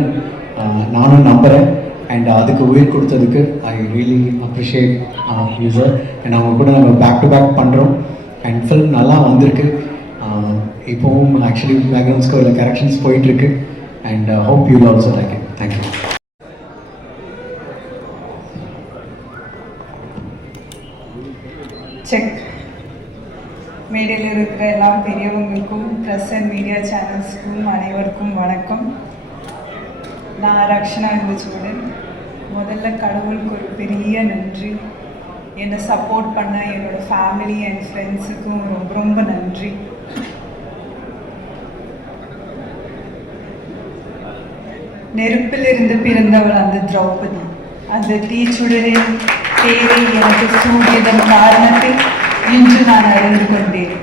நானும் நம்புகிறேன். அண்ட் அதுக்கு உயிர் கொடுத்ததுக்கு I really appreciate you sir. And அவங்க கூட நம்ம பேக் டு பேக் பண்ணுறோம். அண்ட் ஃபில்ம் நல்லா வந்திருக்கு. இப்போவும் ஆக்சுவலி பேக்ரவுண்ட் ஸ்கோரில் கரெக்ஷன்ஸ் போயிட்டுருக்கு. And hope you also like it. Thank you. Check. மேடையில் இருக்கிற எல்லா பெரியவங்களுக்கும், ப்ரெஸ் அண்ட் மீடியா சேனல்ஸுக்கும் அனைவருக்கும் வணக்கம். நான் ரக்ஷனா இந்துச்சூடன். முதல்ல கடவுளுக்கு ஒரு பெரிய நன்றி. என்னை சப்போர்ட் பண்ண என்னோடய ஃபேமிலி அண்ட் ஃப்ரெண்ட்ஸுக்கும் ரொம்ப ரொம்ப நன்றி. நெருப்பிலிருந்து பிறந்தவள் அந்த திரௌபதி. அந்த தீச்சுடரின் தேவை எனக்கு சூடியதன் காரணத்தை இன்று நான் அறிந்து கொண்டேன்.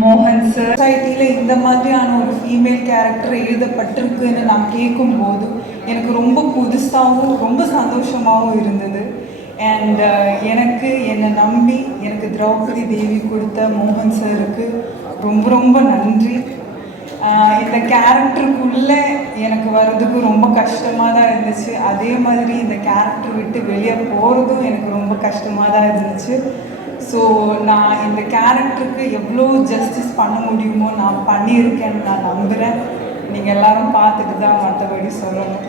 மோகன் சார் சொசைட்டியில் இந்த மாதிரியான ஒரு ஃபீமேல் கேரக்டர் எழுதப்பட்டிருக்குன்னு நான் கேட்கும்போது எனக்கு ரொம்ப புதுசாகவும் ரொம்ப சந்தோஷமாகவும் இருந்தது. அண்ட் எனக்கு என்னை நம்பி எனக்கு திரௌபதி தேவி கொடுத்த மோகன் சாருக்கு ரொம்ப ரொம்ப நன்றி. இந்த கேரக்டருக்குள்ளே எனக்கு வர்றதுக்கு ரொம்ப கஷ்டமாக தான் இருந்துச்சு. அதே மாதிரி இந்த கேரக்டர் விட்டு வெளியே போகிறதும் எனக்கு ரொம்ப கஷ்டமாக தான் இருந்துச்சு. ஸோ நான் இந்த கேரக்டருக்கு எவ்வளோ ஜஸ்டிஸ் பண்ண முடியுமோ நான் பண்ணியிருக்கேன்னு நான் நம்புகிறேன். நீங்கள் எல்லாரும் பார்த்துட்டு தான் மற்றபடி சொல்லணும்.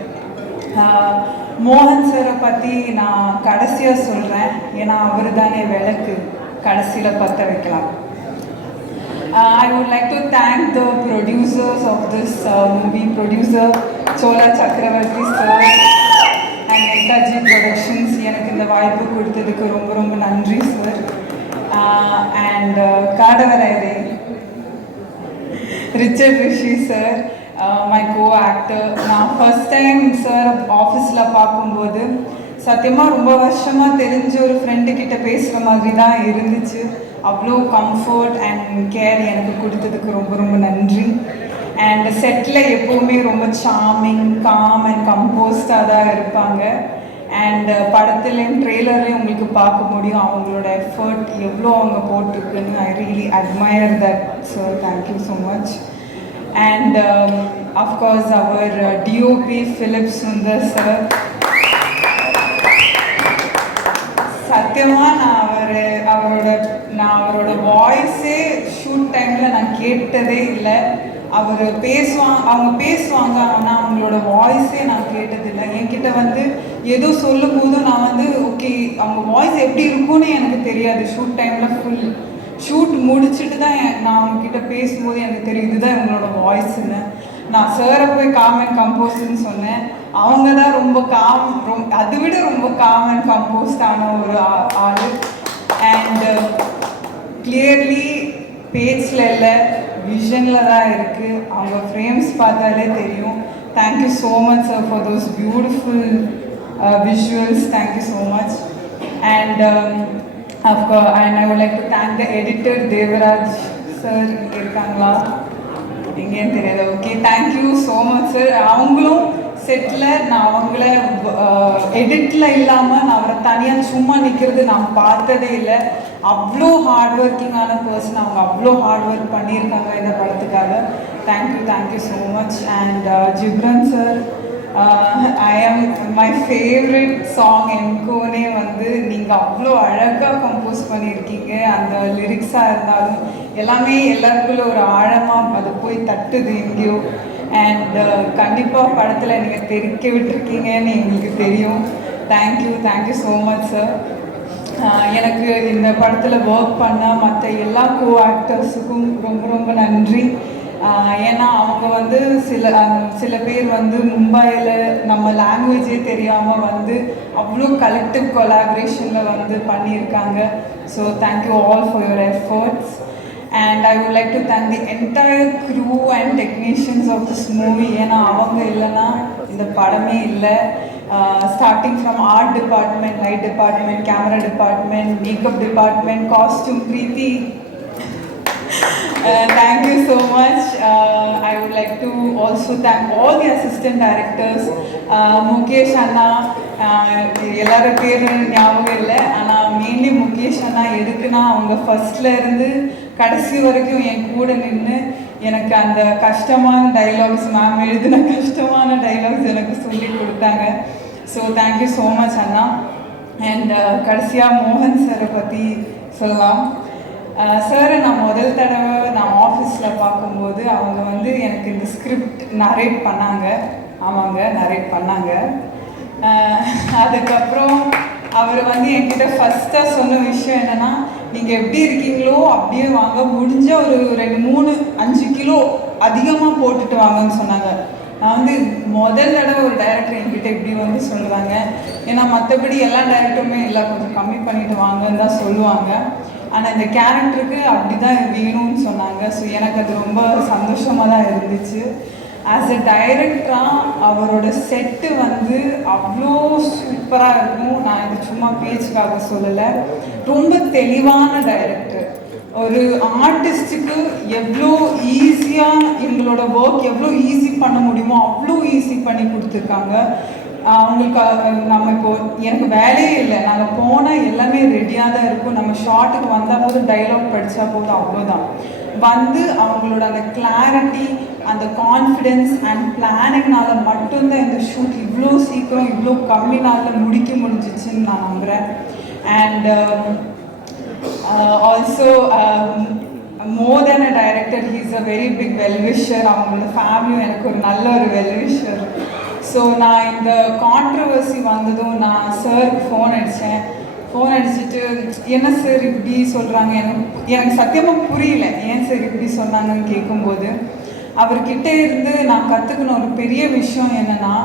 மோகன் சாரை பற்றி நான் கடைசியாக சொல்கிறேன், ஏன்னா அவர் தானே விளக்கு கடைசியில் பற்ற வைக்கலாம். I would like to thank the producers of this movie, producer Chola Chakravarti sir and Netaji Productions. எனக்கு இந்த வாய்ப்பு கொடுத்ததுக்கு ரொம்ப ரொம்ப நன்றி சார். And காடவராயரே Richard Rishi sir, my co-actor. நான் ஃபர்ஸ்ட் டைம் சார் ஆஃபீஸில் பார்க்கும்போது சத்தியமாக ரொம்ப வருஷமாக தெரிஞ்ச ஒரு ஃப்ரெண்டுக்கிட்ட பேசுகிற மாதிரி தான் இருந்துச்சு. அவ்வளோ கம்ஃபர்ட் அண்ட் கேர் எனக்கு கொடுத்ததுக்கு ரொம்ப ரொம்ப நன்றி. அண்ட் செட்டில் எப்போவுமே ரொம்ப சார்மிங், காம் அண்ட் கம்போஸ்டாக தான் இருப்பாங்க. அண்ட் படத்துலேயும் ட்ரெய்லர்லேயும் உங்களுக்கு பார்க்க முடியும் அவங்களோட எஃபர்ட் எவ்வளோ அவங்க போட்டிருக்குன்னு. I really admire that sir. Thank you so much. And of course அவர் டிஓபி ஃபிலிப் சுந்தர் சார். சத்தியமாக நான் அவரோட வாய்ஸே ஷூட் டைமில் நான் கேட்டதே இல்லை. அவங்க பேசுவாங்க, ஆனால் அவங்களோட வாய்ஸே நான் கேட்டதில்லை. என்கிட்ட வந்து ஏதோ சொல்லும் போதும் நான் வந்து ஓகே அவங்க வாய்ஸ் எப்படி இருக்கும்னு எனக்கு தெரியாது. ஷூட் டைமில் ஃபுல் ஷூட் முடிச்சுட்டு தான் நான் அவங்கக்கிட்ட பேசும்போது எனக்கு தெரியும் இதுதான் இவங்களோட வாய்ஸ்ன்னு. நான் சாரை போய் காம் அண்ட் கம்போஸ்ட்னு சொன்னேன். அவங்க தான் ரொம்ப அதை விட ரொம்ப காம் அண்ட் கம்போஸ்டான ஒரு ஆள். அண்ட் கிளியர்லி பேஜில் இல்லை, விஷனில் தான் இருக்குது. அவங்க ஃப்ரேம்ஸ் பார்த்தாலே தெரியும். Thank you so much sir for those beautiful visuals. Thank you so much. And and I would like to thank the editor Devaraj sir. இங்கே இருக்காங்களா? எங்கேன்னு தெரியாது. Okay, thank you so much sir. அவங்களும் செட்டில் நான் அவங்கள எடிட்டில் இல்லாமல் நான் அவரை தனியாக சும்மா நிற்கிறது நான் பார்த்ததே இல்லை. அவ்வளோ ஹார்ட் ஒர்க்கிங்கான பர்சன். அவங்க அவ்வளோ ஹார்ட் ஒர்க் பண்ணியிருக்காங்க இந்த படத்துக்காக. Thank you so much. And Ghibran sir, my favourite song என்கோனே வந்து நீங்கள் அவ்வளோ அழகாக கம்போஸ் பண்ணியிருக்கீங்க. அந்த லிரிக்ஸாக இருந்தாலும் எல்லாமே எல்லாருக்குள்ள ஒரு ஆழமாக அது போய் தட்டுது எங்கேயோ. அண்ட் கண்டிப்பாக படத்தில் நீங்கள் தெரிக்க விட்டுருக்கீங்கன்னு எங்களுக்கு தெரியும். Thank you so much sir. எனக்கு இந்த படத்தில் ஒர்க் பண்ண மற்ற எல்லா ஆக்டர்ஸுக்கும் ரொம்ப ரொம்ப நன்றி. ஏன்னா அவங்க வந்து சில பேர் வந்து மும்பையில் நம்ம லாங்குவேஜே தெரியாமல் வந்து அவ்வளோ கலெக்டிவ் கொலாபரேஷனில் வந்து பண்ணியிருக்காங்க. So thank you all for your efforts. And I would like to thank the entire crew and technicians of this movie. ஏன்னா அவங்க இல்லைன்னா இந்த படமே இல்லை. Starting from art department, light department, camera department, makeup department, costume, Preeti. Thank you so much. I would like to also thank all the assistant directors. Mukesh Anna, எல்லாரும் பேர் ஞாபகம் இல்லை, ஆனால் மெயின்லி முகேஷ் அண்ணா எதுக்குன்னா அவங்க ஃபர்ஸ்ட்ல இருந்து கடைசி வரைக்கும் என் கூட நின்று எனக்கு அந்த கஷ்டமான டைலாக்ஸ், மேம் எழுதின கஷ்டமான டைலாக்ஸ் எனக்கு சொல்லி கொடுத்தாங்க. So thank you so much Anna. And கடைசியாக மோகன் சாரை பற்றி சொல்லலாம். சாரை நான் முதல் தடவை நான் ஆஃபீஸில் பார்க்கும்போது அவங்க வந்து எனக்கு இந்த ஸ்கிரிப்ட் நரேட் பண்ணாங்க. நரேட் பண்ணாங்க. அதுக்கப்புறம் அவர் வந்து என்கிட்ட ஃபஸ்ட்டாக சொன்ன விஷயம் என்னென்னா, நீங்கள் எப்படி இருக்கீங்களோ அப்படியே வாங்க, முடிஞ்ச ஒரு 2-3-5 கிலோ அதிகமாக போட்டுட்டு வாங்கன்னு சொன்னாங்க. நான் வந்து முதல் தடவை ஒரு டைரக்டர் என்கிட்ட இப்படி வந்து சொல்லுவாங்க. ஏன்னா மற்றபடி எல்லா டைரக்டருமே இல்லை கொஞ்சம் கம்மி பண்ணிட்டு வாங்கன்னு தான் சொல்லுவாங்க. ஆனால் இந்த கேரக்டருக்கு அப்படி தான் வேணும்னு சொன்னாங்க. ஸோ எனக்கு அது ரொம்ப சந்தோஷமாக தான் இருந்துச்சு. ஆஸ் எ டைரக்டராக அவரோட செட்டு வந்து அவ்வளோ சூப்பராக இருக்கும். நான் இது சும்மா பேச்சுக்காக சொல்லலை, ரொம்ப தெளிவான டைரக்டர். ஒரு ஆர்டிஸ்ட்டுக்கு எவ்வளோ ஈஸியாக எங்களோட ஒர்க் எவ்வளோ ஈஸி பண்ண முடியுமோ அவ்வளோ ஈஸி பண்ணி கொடுத்துருக்காங்க. அவங்களுக்கு நம்ம இப்போது எனக்கு வேலையே இல்லை, நாங்கள் போனால் எல்லாமே ரெடியாக தான் இருக்கும். நம்ம ஷார்ட்டுக்கு வந்தால் போது டைலாக் படித்தா போதும், அவ்வளோதான். வந்து அவங்களோட அந்த கிளாரிட்டி அந்த கான்ஃபிடென்ஸ் அண்ட் பிளானிங்னால மட்டும்தான் இந்த ஷூட் இவ்வளோ சீக்கிரம் இவ்வளோ கம்மி நாளில் முடிக்க முடிஞ்சிச்சுன்னு நான் நம்புகிறேன். And also more then a director, he's a very big well wisher. அவங்களோட ஃபேமிலியும் எனக்கு ஒரு நல்ல ஒரு வெல்விஷர். ஸோ நான் இந்த கான்ட்ரவர்சி வந்ததும் நான் சாருக்கு ஃபோன் அடிச்சுட்டு என்ன சார் இப்படி சொல்கிறாங்க, எனக்கு சத்தியமாக புரியல ஏன் சார் இப்படி சொன்னாங்கன்னு கேட்கும்போது அவர்கிட்ட இருந்து நான் கற்றுக்கின ஒரு பெரிய விஷயம் என்னென்னா,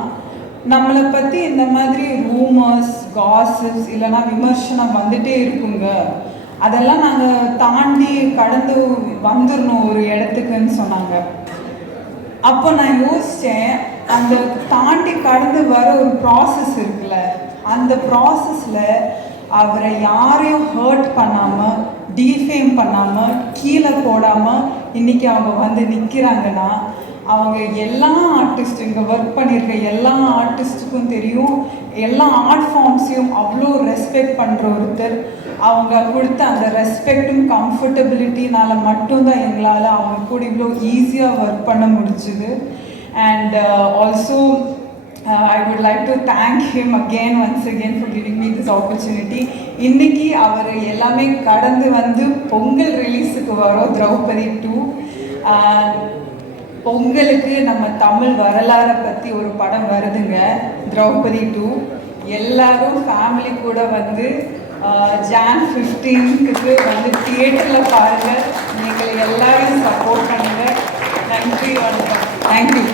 நம்மளை பற்றி இந்த மாதிரி ரூமர்ஸ், காசிப்ஸ் இல்லைன்னா விமர்சனம் வந்துட்டே இருக்குங்க, அதெல்லாம் நாங்கள் தாண்டி கடந்து வந்துடணும் ஒரு இடத்துக்குன்னு சொன்னாங்க. அப்போ நான் யோசித்தேன், அந்த தாண்டி கடந்து வர ஒரு ப்ராசஸ் இருக்குல்ல, அந்த ப்ராசஸில் அவரை யாரையும் ஹர்ட் பண்ணாமல், டீஃபேம் பண்ணாமல், கீழே போடாமல் இன்றைக்கி அவங்க வந்து நிற்கிறாங்கன்னா, அவங்க எல்லா ஆர்டிஸ்ட் இங்கே ஒர்க் பண்ணியிருக்க எல்லா ஆர்டிஸ்ட்டுக்கும் தெரியும், எல்லா ஆர்ட் ஃபார்ம்ஸையும் அவ்வளோ ரெஸ்பெக்ட் பண்ணுற ஒருத்தர். அவங்க கொடுத்த அந்த ரெஸ்பெக்டும் கம்ஃபர்டபிலிட்டினால மட்டும்தான் எங்களால் அவங்க கூட இவ்வளோ ஈஸியாக ஒர்க் பண்ண முடிச்சுது. And also I would like to thank him once again for giving me this opportunity. இன்னைக்கு அவர் எல்லாமே கடந்து வந்து பொங்கல் ரிலீஸுக்கு வரோம் திரௌபதி 2. பொங்கலுக்கு நம்ம தமிழ் வரலாறை பற்றி ஒரு படம் வருதுங்க, திரௌபதி 2. எல்லாரும் ஃபேமிலி கூட வந்து Jan 15க்கு வந்து தியேட்டரில் பாருங்கள். நீங்கள் எல்லாரையும் சப்போர்ட் பண்ணுங்கள். நன்றி, வணக்கம். தேங்க்யூ.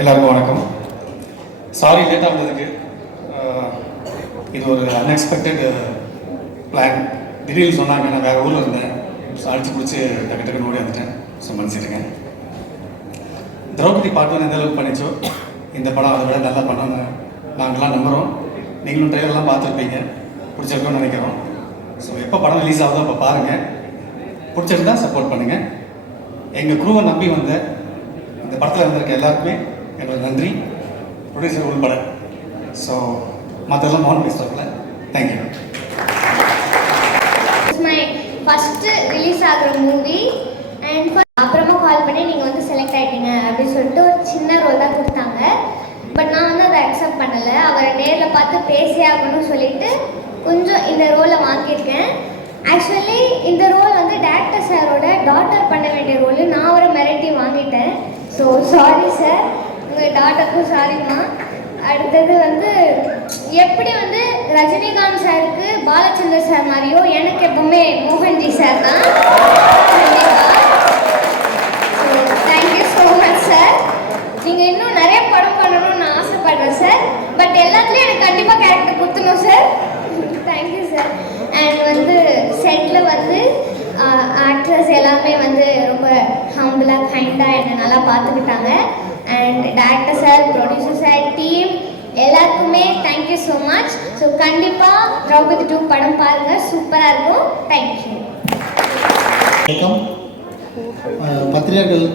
எல்லாருக்கும் வணக்கம். சாரி லேட்டாக வந்ததுக்கு. இது ஒரு அன்எக்ஸ்பெக்டட் பிளான். திடீர்னு சொன்னாங்க, நான் வேறு ஊரில் இருந்தேன். ஸோ அடிச்சு பிடிச்சி டக்கு ஓடி வந்துட்டேன். ஸோ மன்னிச்சிருக்கேன். திரௌபதி பார்ட் 1 எந்த அளவுக்கு பண்ணிச்சோ இந்த படம் அதை விட நல்லா பண்ணோன்னு நாங்கள்லாம் நம்புகிறோம். நீங்களும் ட்ரைலர்லாம் பார்த்துருப்பீங்க, பிடிச்சிருக்கோன்னு நினைக்கிறோம். ஸோ எப்போ படம் ரிலீஸ் ஆகுதோ அப்போ பாருங்கள். பிடிச்சிருந்தா சப்போர்ட் பண்ணுங்கள். எங்கள் குரூவை நம்பி வந்த இந்த படத்தில் வந்திருக்க எல்லாருக்குமே என்னோட நன்றி, ப்ரொடியூசர் உள்பட. ஸோ மற்றெல்லாம் மோகன் பேசுகிறப்பல தேங்க்யூ. மை ஃபஸ்ட்டு ரிலீஸ் ஆகிற மூவி. அண்ட் அப்புறமா கால் பண்ணி நீங்கள் வந்து செலக்ட் ஆகிட்டீங்க அப்படின்னு சொல்லிட்டு ஒரு சின்ன ரோல் தான் கொடுத்தாங்க. பட் நான் வந்து அதை அக்செப்ட் பண்ணலை. அவரை நேரில் பார்த்து பேசியே ஆகணும்னு சொல்லிட்டு கொஞ்சம் இந்த ரோலை வாங்கியிருக்கேன். ஆக்சுவலி இந்த ரோல் வந்து டேரக்டர் சாரோட டாட்டர் பண்ண வேண்டிய ரோல். நான் அவரை மிரட்டி வாங்கிட்டேன். ஸோ சாரி சார், உங்கள் டாட்டருக்கும் சாரிம்மா. அடுத்தது வந்து எப்படி வந்து ரஜினிகாந்த் சாருக்கு பாலச்சந்தர் சார் மாதிரியோ எனக்கு எப்பவுமே மோகன்ஜி சார் தான். Thank you so much sir. நீங்கள் இன்னும் நிறைய படம் பண்ணணும்னு நான் ஆசைப்படுறேன் சார். பட் எல்லாத்துலேயும் எனக்கு கண்டிப்பாக கேரக்டர் கொடுத்துணும் சார். Thank you sir. அண்ட் வந்து செட்டில் வந்து ஆக்ட்ரஸ் எல்லாமே வந்து ரொம்ப ஹம்பிளாக கைண்டாக என்னை நல்லா பார்த்துக்கிட்டாங்க. And director sir, producer sir, team எல்லாருக்குமே தேங்க்யூ ஸோ மச். ஸோ கண்டிப்பாக திரௌபதி 2 படம் பாருங்கள், சூப்பராக இருக்கும். தேங்க்யூ. வணக்கம். பத்திரிகைகள்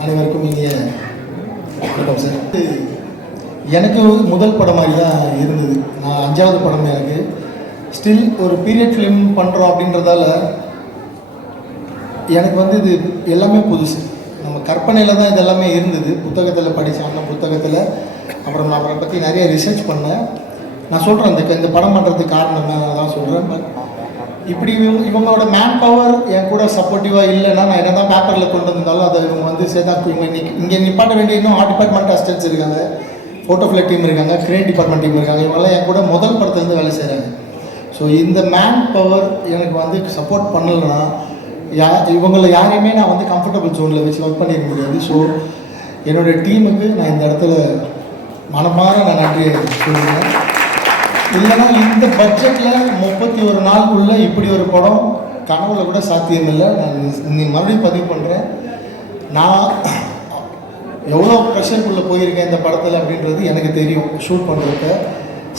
அனைவருக்கும் இனிய வணக்கம் சார். எனக்கு முதல் படம் மாதிரி தான் இருந்தது. நான் 5வது படம். எனக்கு ஸ்டில் ஒரு பீரியட் ஃபிலிம் பண்ணுறோம் அப்படின்றதால எனக்கு வந்து இது எல்லாமே புதுசு. நம்ம கற்பனையில் தான் இது எல்லாமே இருந்தது. புத்தகத்தில் படித்தேன், அந்த புத்தகத்தில். அப்புறம் நான் அவரை பற்றி நிறைய ரிசர்ச் பண்ணேன். நான் சொல்கிறேன், இந்த படம் பண்ணுறதுக்கு காரணம் நான் தான் சொல்கிறேன். பட் இப்படி இவங்களோட மேன் பவர் என் கூட சப்போர்ட்டிவாக இல்லைன்னா நான் என்ன தான் பேப்பரில் கொண்டு வந்தாலும் அதை இவங்க வந்து சேர்த்தாக்கு. இவங்க இங்கே நிப்பாட்ட வேண்டிய இன்னும் ஆர்ட் டிபார்ட்மெண்ட் அசிஸ்டன்ஸ் இருக்காங்க, ஃபோட்டோஃபிளட் டீம் இருக்காங்க, கிரியேட் டிபார்ட்மெண்ட் டீம் இருக்காங்க. இவங்கெல்லாம் என் கூட முதல் படத்துலேருந்து வேலை செய்கிறாங்க. ஸோ இந்த மேன் பவர் எனக்கு வந்து சப்போர்ட் பண்ணலைன்னா இவங்களை யாரையுமே நான் வந்து கம்ஃபர்டபுள் ஜோனில் வச்சு ஒர்க் பண்ணிக்க முடியாது. ஸோ என்னோடய டீமுக்கு நான் இந்த இடத்துல மனமாற நான் நன்றி சொல்லுவேன். இல்லைன்னா இந்த பட்ஜெட்டில் 31 நாளுக்குள்ளே இப்படி ஒரு படம் கனவுல கூட சாத்தியம் இல்லை. நான் மறுபடியும் பதிவு பண்ணுறேன். நான் எவ்வளோ ப்ரெஷருக்குள்ளே போயிருக்கேன் இந்த படத்தில் அப்படின்றது எனக்கு தெரியும். ஷூட் பண்ணுறதுக்கு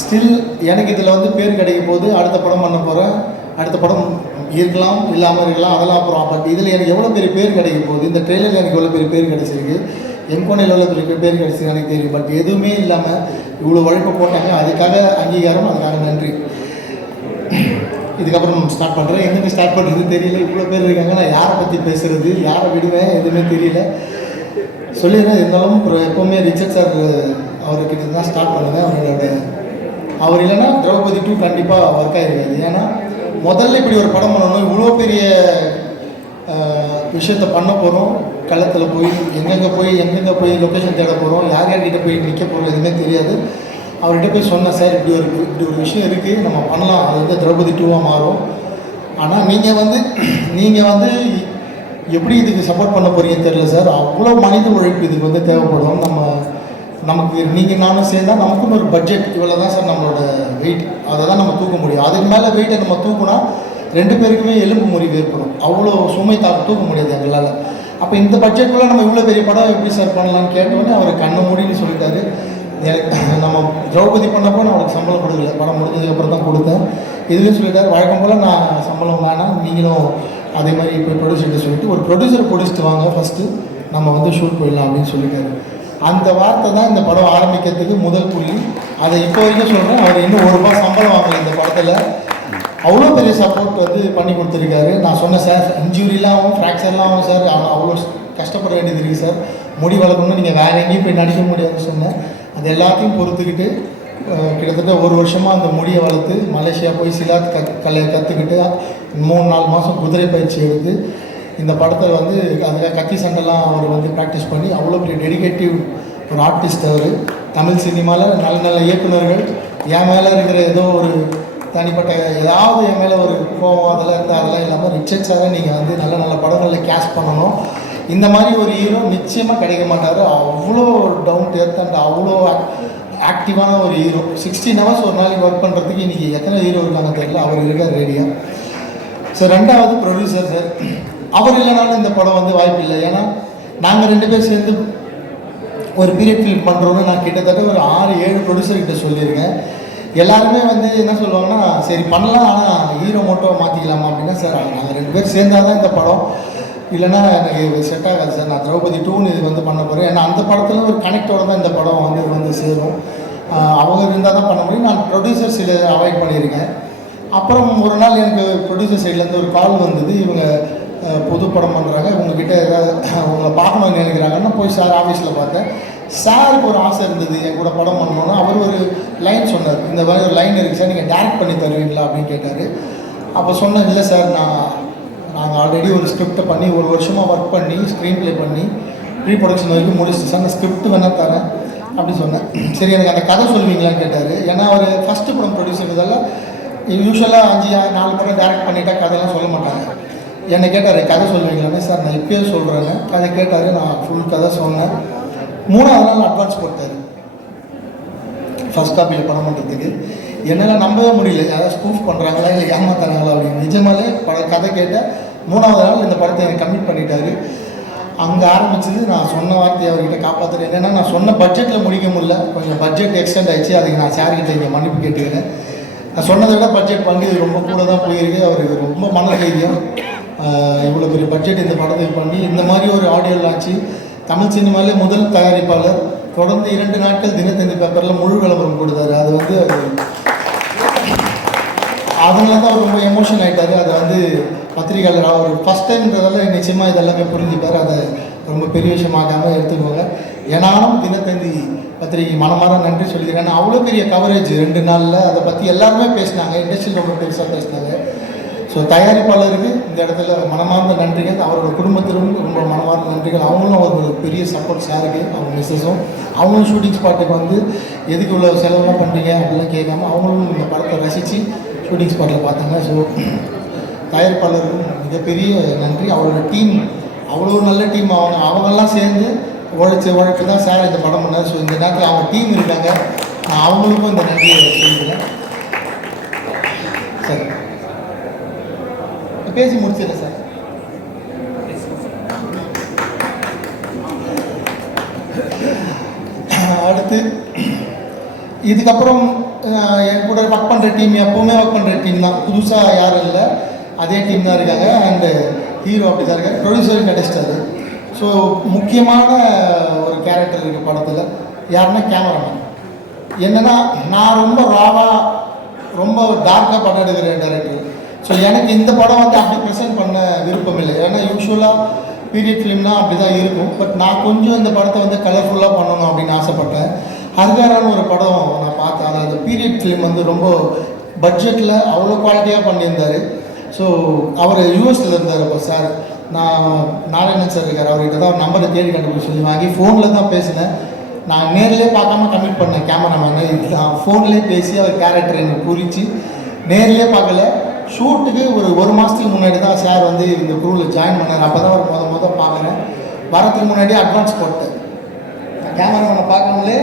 ஸ்டில் எனக்கு இதில் வந்து பேர் கிடைக்கும் போது அடுத்த படம் பண்ண போகிறேன். அடுத்த படம் இருக்கலாம், இல்லாமல் இருக்கலாம், அதெல்லாம் அப்புறம். பட் இதில் எனக்கு எவ்வளோ பெரிய பேர் கிடைக்க போகுது, இந்த ட்ரெயிலரில் எனக்கு எவ்வளோ பெரிய பேர் கிடச்சிருக்கு, எம்கோனில் எவ்வளோ பெரிய பேர் கிடச்சிருக்கு எனக்கு தெரியும். பட் எதுவுமே இல்லாமல் இவ்வளோ உழைப்பு போட்டாங்க. அதுக்காக அங்கீகாரம், அதுக்காக நன்றி. இதுக்கப்புறம் ஸ்டார்ட் பண்ணுறேன். எங்கே ஸ்டார்ட் பண்ணுறது தெரியல, இவ்வளோ பேர் இருக்காங்க, நான் யாரை பற்றி பேசுகிறது, யாரை விடுவேன், எதுவுமே தெரியல. சொல்லிடுறேன். இருந்தாலும் எப்போவுமே ரிச்சர்ட் சார் அவர்கிட்ட தான் ஸ்டார்ட் பண்ணுவேன். அவர் இல்லைன்னா திரௌபதி 2 கண்டிப்பாக ஒர்க் ஆகிருக்காது. ஏன்னா முதல்ல இப்படி ஒரு படம் பண்ணணும், இவ்வளோ பெரிய விஷயத்த பண்ண போகிறோம், களத்தில் போய் எங்கெங்கே போய் லொக்கேஷன் தேட போகிறோம், யார் யார்கிட்ட போய் நிற்க போகிறோம், எதுவுமே தெரியாது. அவர்கிட்ட போய் சொன்னேன், சார் இப்படி ஒரு விஷயம் இருக்குது, நம்ம பண்ணலாம், அது வந்து திரௌபதி 2 மாறும். ஆனால் நீங்கள் வந்து எப்படி இதுக்கு சப்போர்ட் பண்ண போகிறீங்க தெரியல சார். அவ்வளோ மனித உழைப்பு இதுக்கு வந்து தேவைப்படும். நமக்கு நீங்கள் நானும் சேர்ந்தால் நமக்குன்னு ஒரு பட்ஜெட் இவ்வளோ தான் சார் நம்மளோட வெயிட், அதை தான் நம்ம தூக்க முடியும். அதுக்கு மேலே வெயிட்டை நம்ம தூக்குனா 2 பேருக்குமே எலும்பு முறிவு ஏற்படும். அவ்வளோ சுமை தூக்க முடியாது எங்களால். அப்போ இந்த பட்ஜெட்டுக்குள்ளே நம்ம இவ்வளோ பெரிய படம் எப்படி சார் பண்ணலான்னு கேட்டோன்னே அவர் கண்ணை மூடின்னு சொல்லிட்டாரு. எனக்கு நம்ம திரௌபதி பண்ணப்போ நான் அவருக்கு சம்பளம் கொடுக்கல, படம் முடிஞ்சதுக்கப்புறம் தான் கொடுத்தேன். இதுலேயும் சொல்லிட்டார், வழக்கம் போல் நான் சம்பளம் வேணாம், நீங்களும் அதே மாதிரி இப்போ ப்ரொடியூசர்கிட்ட சொல்லிட்டு ஒரு ப்ரொடியூசரை பிடிச்சிட்டு வாங்க ஃபஸ்ட்டு, நம்ம வந்து ஷூட் போயிடலாம் அப்படின்னு சொல்லிட்டாரு. அந்த வார்த்தை தான் இந்த படம் ஆரம்பிக்கிறதுக்கு முதல் புள்ளி. அதை இப்போ வரைக்கும் சொல்கிறேன். அவர் இன்னும் ₹1 சம்பளம் வாங்கலை இந்த படத்தில். அவ்வளோ பெரிய சப்போர்ட் வந்து பண்ணி கொடுத்துருக்காரு. நான் சொன்னேன், சார் இன்ஜூரிலாம் ஆகும், ஃப்ராக்சர்லாம் ஆகும் சார், ஆனால் அவ்வளோ கஷ்டப்பட வேண்டியது இருக்குது சார், முடி வளர்க்கணும்னு நீங்கள் வேறு எங்கேயும் போய் நடிக்க முடியாதுன்னு சொன்னேன். அது எல்லாத்தையும் பொறுத்துக்கிட்டு கிட்டத்தட்ட 1 வருஷமாக அந்த முடியை வளர்த்து மலேசியா போய் சிலாத் கலையை கற்றுக்கிட்டு 3-4 மாதம் குதிரை பயிற்சி எடுத்து இந்த படத்தை வந்து அதில் கத்தி சண்டைலாம் அவர் வந்து ப்ராக்டிஸ் பண்ணி அவ்வளோ பெரிய டெடிகேட்டிவ் ஒரு ஆர்டிஸ்ட் அவர். தமிழ் சினிமாவில் நல்ல நல்ல இயக்குநர்கள் என் மேலே இருக்கிற ஏதோ ஒரு தனிப்பட்ட ஏதாவது என் மேலே ஒரு கோபம் அதெல்லாம் இல்லாமல் ரிச்சர்ட் சாரை நீங்கள் வந்து நல்ல நல்ல படங்களில் கேஸ்ட் பண்ணணும். இந்த மாதிரி ஒரு ஹீரோ நிச்சயமாக கிடைக்க மாட்டார். அவ்வளோ டவுன் டு எர்த் அண்ட் அவ்வளோ ஆக்டிவான ஒரு ஹீரோ. 16 hours ஒரு நாளைக்கு ஒர்க் பண்ணுறதுக்கு இன்றைக்கி எத்தனை ஹீரோ இருக்காங்க தெரியல, அவர் இருக்கார் ரெடியாக. ஸோ 2வது ப்ரொடியூசர் சார், அவர் இல்லைனாலும் இந்த படம் வந்து வாய்ப்பு இல்லை. ஏன்னா நாங்கள் 2 பேர் சேர்ந்து ஒரு பீரியட் ஃபிலிம் பண்ணுறோன்னு நான் கிட்டத்தட்ட ஒரு 6-7 ப்ரொடியூசர்கிட்ட சொல்லியிருக்கேன். எல்லாருமே வந்து என்ன சொல்லுவாங்கன்னா, சரி பண்ணலாம், ஆனால் ஹீரோ மட்டும் மாற்றிக்கலாமா அப்படின்னா, சார் நாங்கள் 2 பேர் சேர்ந்தால் தான் இந்த படம், இல்லைன்னா எனக்கு செட் ஆகாது சார், நான் திரௌபதி 2 இது வந்து பண்ண போகிறேன். ஏன்னா அந்த படத்தில் ஒரு கனெக்டோடு தான் இந்த படம் வந்து சேரும். அவங்க இருந்தால் தான் பண்ண முடியும். நான் ப்ரொடியூசர்ஸ் இதை அவாய்ட் பண்ணியிருக்கேன். அப்புறம் ஒரு நாள் எனக்கு ப்ரொடியூசர் சைட்லேருந்து ஒரு கால் வந்தது, இவங்க புது படம் பண்ணுறாங்க, உங்ககிட்ட ஏதாவது உங்களை பார்க்கணும்னு நினைக்கிறாங்கன்னா போய் சார் ஆஃபீஸில் பார்த்தேன். சாருக்கு ஒரு ஆசை இருந்தது என் கூட படம் பண்ணணுன்னா. அவர் ஒரு லைன் சொன்னார், இந்த மாதிரி ஒரு லைன் இருக்குது சார், நீங்கள் டேரக்ட் பண்ணி தருவீங்களா அப்படின்னு கேட்டார். அப்போ சொன்னேன், இல்லை சார், நாங்கள் ஆல்ரெடி ஒரு ஸ்கிரிப்டை பண்ணி 1 வருஷமாக ஒர்க் பண்ணி ஸ்க்ரீன் ப்ளே பண்ணி ப்ரீ ப்ரொடக்ஷன் வரைக்கும் முடிச்சுட்டு சார், நான் ஸ்கிரிப்ட் வேணால் தரேன் அப்படின்னு சொன்னேன். சரி எனக்கு அந்த கதை சொல்லுவீங்களான்னு கேட்டார். ஏன்னா அவர் ஃபஸ்ட்டு படம் ப்ரொடியூசர்ன்றதால யூஸ்வலாக 5-4 படம் டேரக்ட் பண்ணிட்டா கதையெல்லாம் சொல்ல மாட்டாங்க. என்னை கேட்டார், கதை சொல்லுவீங்களான்னு. சார் நான் இப்போயே சொல்கிறேங்க. கதை கேட்டார், நான் ஃபுல் கதை சொன்னேன். 3வது நாள் அட்வான்ஸ் போட்டார் ஃபஸ்ட் காப்பியில் படம் பண்ணுறதுக்கு. என்னால் நம்பவே முடியல, யாராவது ஸ்கூஃப் பண்ணுறாங்களா இல்லை ஏமாத்தாங்களா அப்படின்னு. நிஜமாலே கதை கேட்டால் 3வது நாள் இந்த படத்தை எனக்கு கமிட் பண்ணிட்டாரு. அங்கே ஆரம்பிச்சது நான் சொன்ன வார்த்தையை அவர்கிட்ட காப்பாற்றுறேன். என்னென்னா நான் சொன்ன பட்ஜெட்டில் முடிக்க முடியல, கொஞ்சம் பட்ஜெட் எக்ஸ்டெண்ட் ஆகிடுச்சு. அதுக்கு நான் சார்கிட்ட இங்கே மன்னிப்பு கேட்டுக்கிறேன். நான் சொன்னதை விட பட்ஜெட் பண்ணி ரொம்ப கூட தான் போயிருக்கு. அவருக்கு ரொம்ப மன தைரியம், இவ்வளோ பெரிய பட்ஜெட் இந்த படத்துக்கு பண்ணி இந்த மாதிரி ஒரு ஆடியோ லான்ச்சு. தமிழ் சினிமாவிலே முதல் தயாரிப்பாளர், தொடர்ந்து 2 நாட்கள் தினத்தந்தி பேப்பரில் முழு விளம்பரம் கொடுத்தாரு. அது வந்து அதனால தான் அவர் ரொம்ப எமோஷன் ஆகிட்டார். அதை வந்து பத்திரிகையாளர் அவர் ஃபஸ்ட் டைம்ன்றதால நிச்சயமாக இதெல்லாமே புரிஞ்சுப்பார். அதை ரொம்ப பெரிய விஷயமாக்காமல் எடுத்துக்கோங்க. ஏனாலும் தினத்தந்தி பத்திரிகை மனமாற நன்றி சொல்லிக்கிறேன். அவ்வளோ பெரிய கவரேஜ் 2 நாளில் அதை பற்றி எல்லாருமே பேசினாங்க, இண்டஸ்ட்ரியில் ரொம்ப பெருசாக பேசினாங்க. ஸோ தயாரிப்பாளருக்கு இந்த இடத்துல மனமார்ந்த நன்றிகள், அவரோட குடும்பத்திலும் ரொம்ப மனமார்ந்த நன்றிகள். அவங்களும் ஒரு பெரிய சப்போர்ட் சாருக்கு, அவங்க மிஸ்ஸஸும் அவங்களும் ஷூட்டிங் ஸ்பாட்டுக்கு வந்து எதுக்கு இவ்வளோ செலவெல்லாம் பண்ணுறீங்க அப்படிலாம் கேட்காம அவங்களும் இந்த படத்தை ரசித்து ஷூட்டிங் ஸ்பாட்டில் பார்த்தாங்க. ஸோ தயாரிப்பாளருக்கும் மிகப்பெரிய நன்றி. அவரோட டீம் அவ்வளோ நல்ல டீம். அவங்கெல்லாம் சேர்ந்து உழைப்பு தான் சார் இந்த படம் பண்ணார். ஸோ இந்த நேரத்தில் அவங்க டீம் இருக்காங்க, நான் அவங்களுக்கும் இந்த நன்றியை சொல்லிக்கிறேன். சார் பேசி முடிச்சிடறேன் சார். அடுத்து இதுக்கப்புறம் என் கூட ஒர்க் பண்ணுற டீம் எப்போவுமே ஒர்க் பண்ணுற டீம் தான், புதுசாக யாரும் இல்லை, அதே டீம் தான் இருக்காங்க. அண்டு ஹீரோ அப்படி தான் இருக்காங்க, ப்ரொடியூசரும் கிடைச்சிட்டாரு. ஸோ முக்கியமான ஒரு கேரக்டர் இருக்குது படத்தில், யாருன்னா கேமராமேன். என்னென்னா நான் ரொம்ப ராவாக ரொம்ப டார்க்காக படம் எடுக்கிற டைரக்டர். ஸோ எனக்கு இந்த படம் வந்து அப்படி ப்ரெசென்ட் பண்ண விருப்பம் இல்லை. ஏன்னா யூஸ்வலாக பீரியட் ஃபிலிம்னா அப்படி தான் இருக்கும். பட் நான் கொஞ்சம் இந்த படத்தை வந்து கலர்ஃபுல்லாக பண்ணணும் அப்படின்னு ஆசைப்பட்டேன். ஹர்காரான்னு ஒரு படம் நான் பார்த்தேன். அதில் அந்த பீரியட் ஃபிலிம் வந்து ரொம்ப பட்ஜெட்டில் அவ்வளோ குவாலிட்டியாக பண்ணியிருந்தார். ஸோ அவர் யூஎஸில் இருந்தார். அப்போ சார் நான் நாராயணன் சார் இருக்கார், அவர்கிட்ட தான் நம்பரை தேடி கண்டுபிடிச்சி சொல்லி வாங்கி ஃபோனில் தான் பேசினேன். நான் நேர்லேயே பார்க்காம கமிட் பண்ணேன் கேமராமேனு. நான் ஃபோன்லேயே பேசி அவர் கேரக்டர் எனக்கு புரிச்சு நேர்லேயே பார்க்கல. ஷூட்டுக்கு ஒரு மாதத்துக்கு முன்னாடி தான் சார் வந்து இந்த குரூவில் ஜாயின் பண்ணார். அப்போ தான் அவர் முத பார்க்குறேன். வரத்துக்கு முன்னாடி அட்வான்ஸ் போட்டேன். கேமராமேனை பார்க்காமலே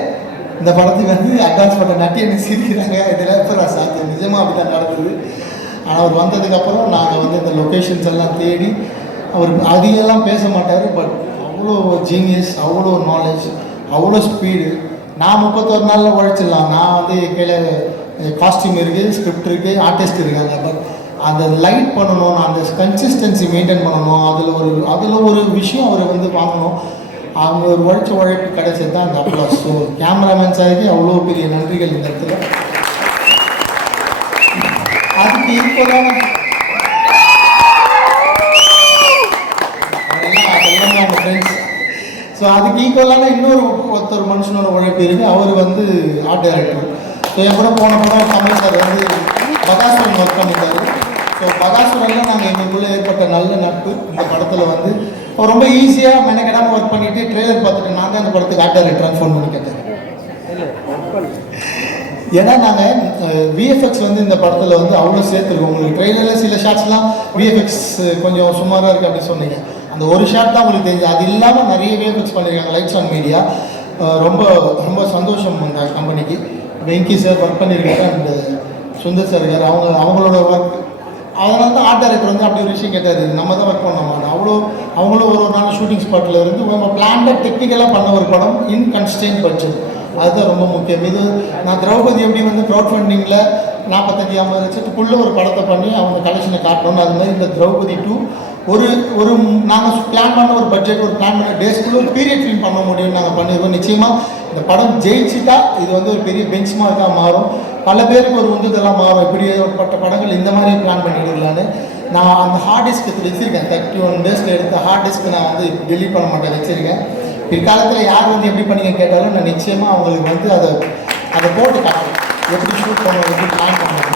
இந்த படத்துக்கு வந்து அட்வான்ஸ் போட்ட நட்டி எனக்கு சிரிக்கிறாங்க. இதில் எப்போ சாத்தியம், நிஜமாக அப்படி தான் நடந்தது. ஆனால் அவர் வந்ததுக்கப்புறம் நாங்கள் வந்து இந்த லொக்கேஷன்ஸ் எல்லாம் தேடி, அவர் அதிகெல்லாம் பேச மாட்டார். பட் அவ்வளோ ஜீனியஸ், அவ்வளோ நாலேஜ், அவ்வளோ ஸ்பீடு. நான் 31 நாளில் உழைச்சிடலாம். நான் வந்து கீழே காஸ்டியூம் இருக்குது, ஸ்கிரிப்ட் இருக்குது, ஆர்டிஸ்ட் இருக்காங்க. பட் அந்த லைட் பண்ணணும், அந்த கன்சிஸ்டன்சி மெயின்டைன் பண்ணணும். அதில் ஒரு விஷயம் அவர் வந்து வாங்கணும். அவங்க ஒரு உழைப்பு கிடைச்சது தான் அந்த அப்ளாஸ். ஸோ கேமராமேன் சாருக்கு அவ்வளோ பெரிய நன்றிகள் இந்த இடத்துல. அதுக்கு ஈக்குவலான அதெல்லாம் அவங்க ஃப்ரெண்ட்ஸ். ஸோ அதுக்கு ஈக்குவலான ஒருத்தர் மனுஷனோட உழைப்பு இருக்குது. அவர் வந்து ஆர்ட் டைரக்டர். ஸோ என் கூட போன படம் தமிழ் சார் வந்து பகாசுரன் ஒர்க் பண்ணிட்டாரு. ஸோ பகாசுரனில் நாங்கள் எங்களுக்குள்ளே ஏற்பட்ட நல்ல நட்பு. இந்த படத்தில் வந்து அவர் ரொம்ப ஈஸியாக மெனக்கெடாமல் ஒர்க் பண்ணிவிட்டு ட்ரெய்லர் பார்த்துட்டு நான் தான் இந்த படத்துக்கு ஆர்ட் டைரக்டராக ஃபோன் பண்ணி கேட்டேன். ஏன்னா நாங்கள் விஎஃப்எக்ஸ் வந்து இந்த படத்தில் வந்து அவ்வளோ சேர்த்துருக்கோம். உங்களுக்கு ட்ரெய்லரில் சில ஷாட்ஸ்லாம் விஎஃப்எக்ஸ் கொஞ்சம் சுமாராக இருக்குது அப்படின்னு சொன்னீங்க. அந்த ஒரு ஷாட் தான் உங்களுக்கு தெரிஞ்சு. அது இல்லாமல் நிறைய விஎஃப்எக்ஸ் பண்ணியிருக்காங்க லைட்ஸ் ஆன் மீடியா. ரொம்ப ரொம்ப சந்தோஷம் அந்த கம்பெனிக்கு. வெங்கி சார் ஒர்க் பண்ணியிருக்காரு அண்ட் சுந்தர் சார் இருக்கார். அவங்களோட ஒர்க். அதனால தான் ஆர்ட் டைரக்டர் வந்து அப்படி ஒரு விஷயம் கேட்டார், நம்ம தான் ஒர்க் பண்ணோமா. அவங்களும் ஒரு நாள் ஷூட்டிங் ஸ்பாட்டில் இருந்து நம்ம பிளான்டாக டெக்னிக்கலாக பண்ண ஒரு படம் இன் கன்ஸ்டன்ட் பட்ஜெட். அதுதான் ரொம்ப முக்கியம். இது நான் திரௌபதி எப்படி வந்து க்ரௌட் ஃபண்டிங்கில் 45-50 லட்சத்துக்குள்ளே ஒரு படத்தை பண்ணி அவங்க கலெக்ஷனை காட்டணும். அது மாதிரி இந்த திரௌபதி 2 ஒரு நாங்கள் பிளான் பண்ண ஒரு பட்ஜெட், ஒரு பிளான் பண்ண டேஸ்க்குள்ளே ஒரு பீரியட் ஃபிலிம் பண்ண முடியும்னு நாங்கள் பண்ணியிருக்கோம். நிச்சயமாக இந்த படம் ஜெயிச்சுட்டா இது வந்து ஒரு பெரிய பெஞ்ச் மார்க்காக மாறும். பல பேருக்கு ஒரு உந்துதலாக மாறும். இப்படிப்பட்ட படங்கள் இந்த மாதிரி பிளான் பண்ணிடலான்னு நான் அந்த ஹார்ட் டிஸ்க்கு வச்சுருக்கேன். 31 டேஸில் எடுத்த ஹார்ட் டிஸ்க்கு நான் வந்து டெலீட் பண்ண மாட்டேன், வச்சுருக்கேன். பிற்காலத்தில் யார் வந்து எப்படி பண்ணீங்க கேட்டாலும் நான் நிச்சயமாக அவங்களுக்கு வந்து அதை போட்டு காட்டுறேன். எப்படி ஷூட் பண்ணணும், எப்படி பிளான் பண்ணணும்.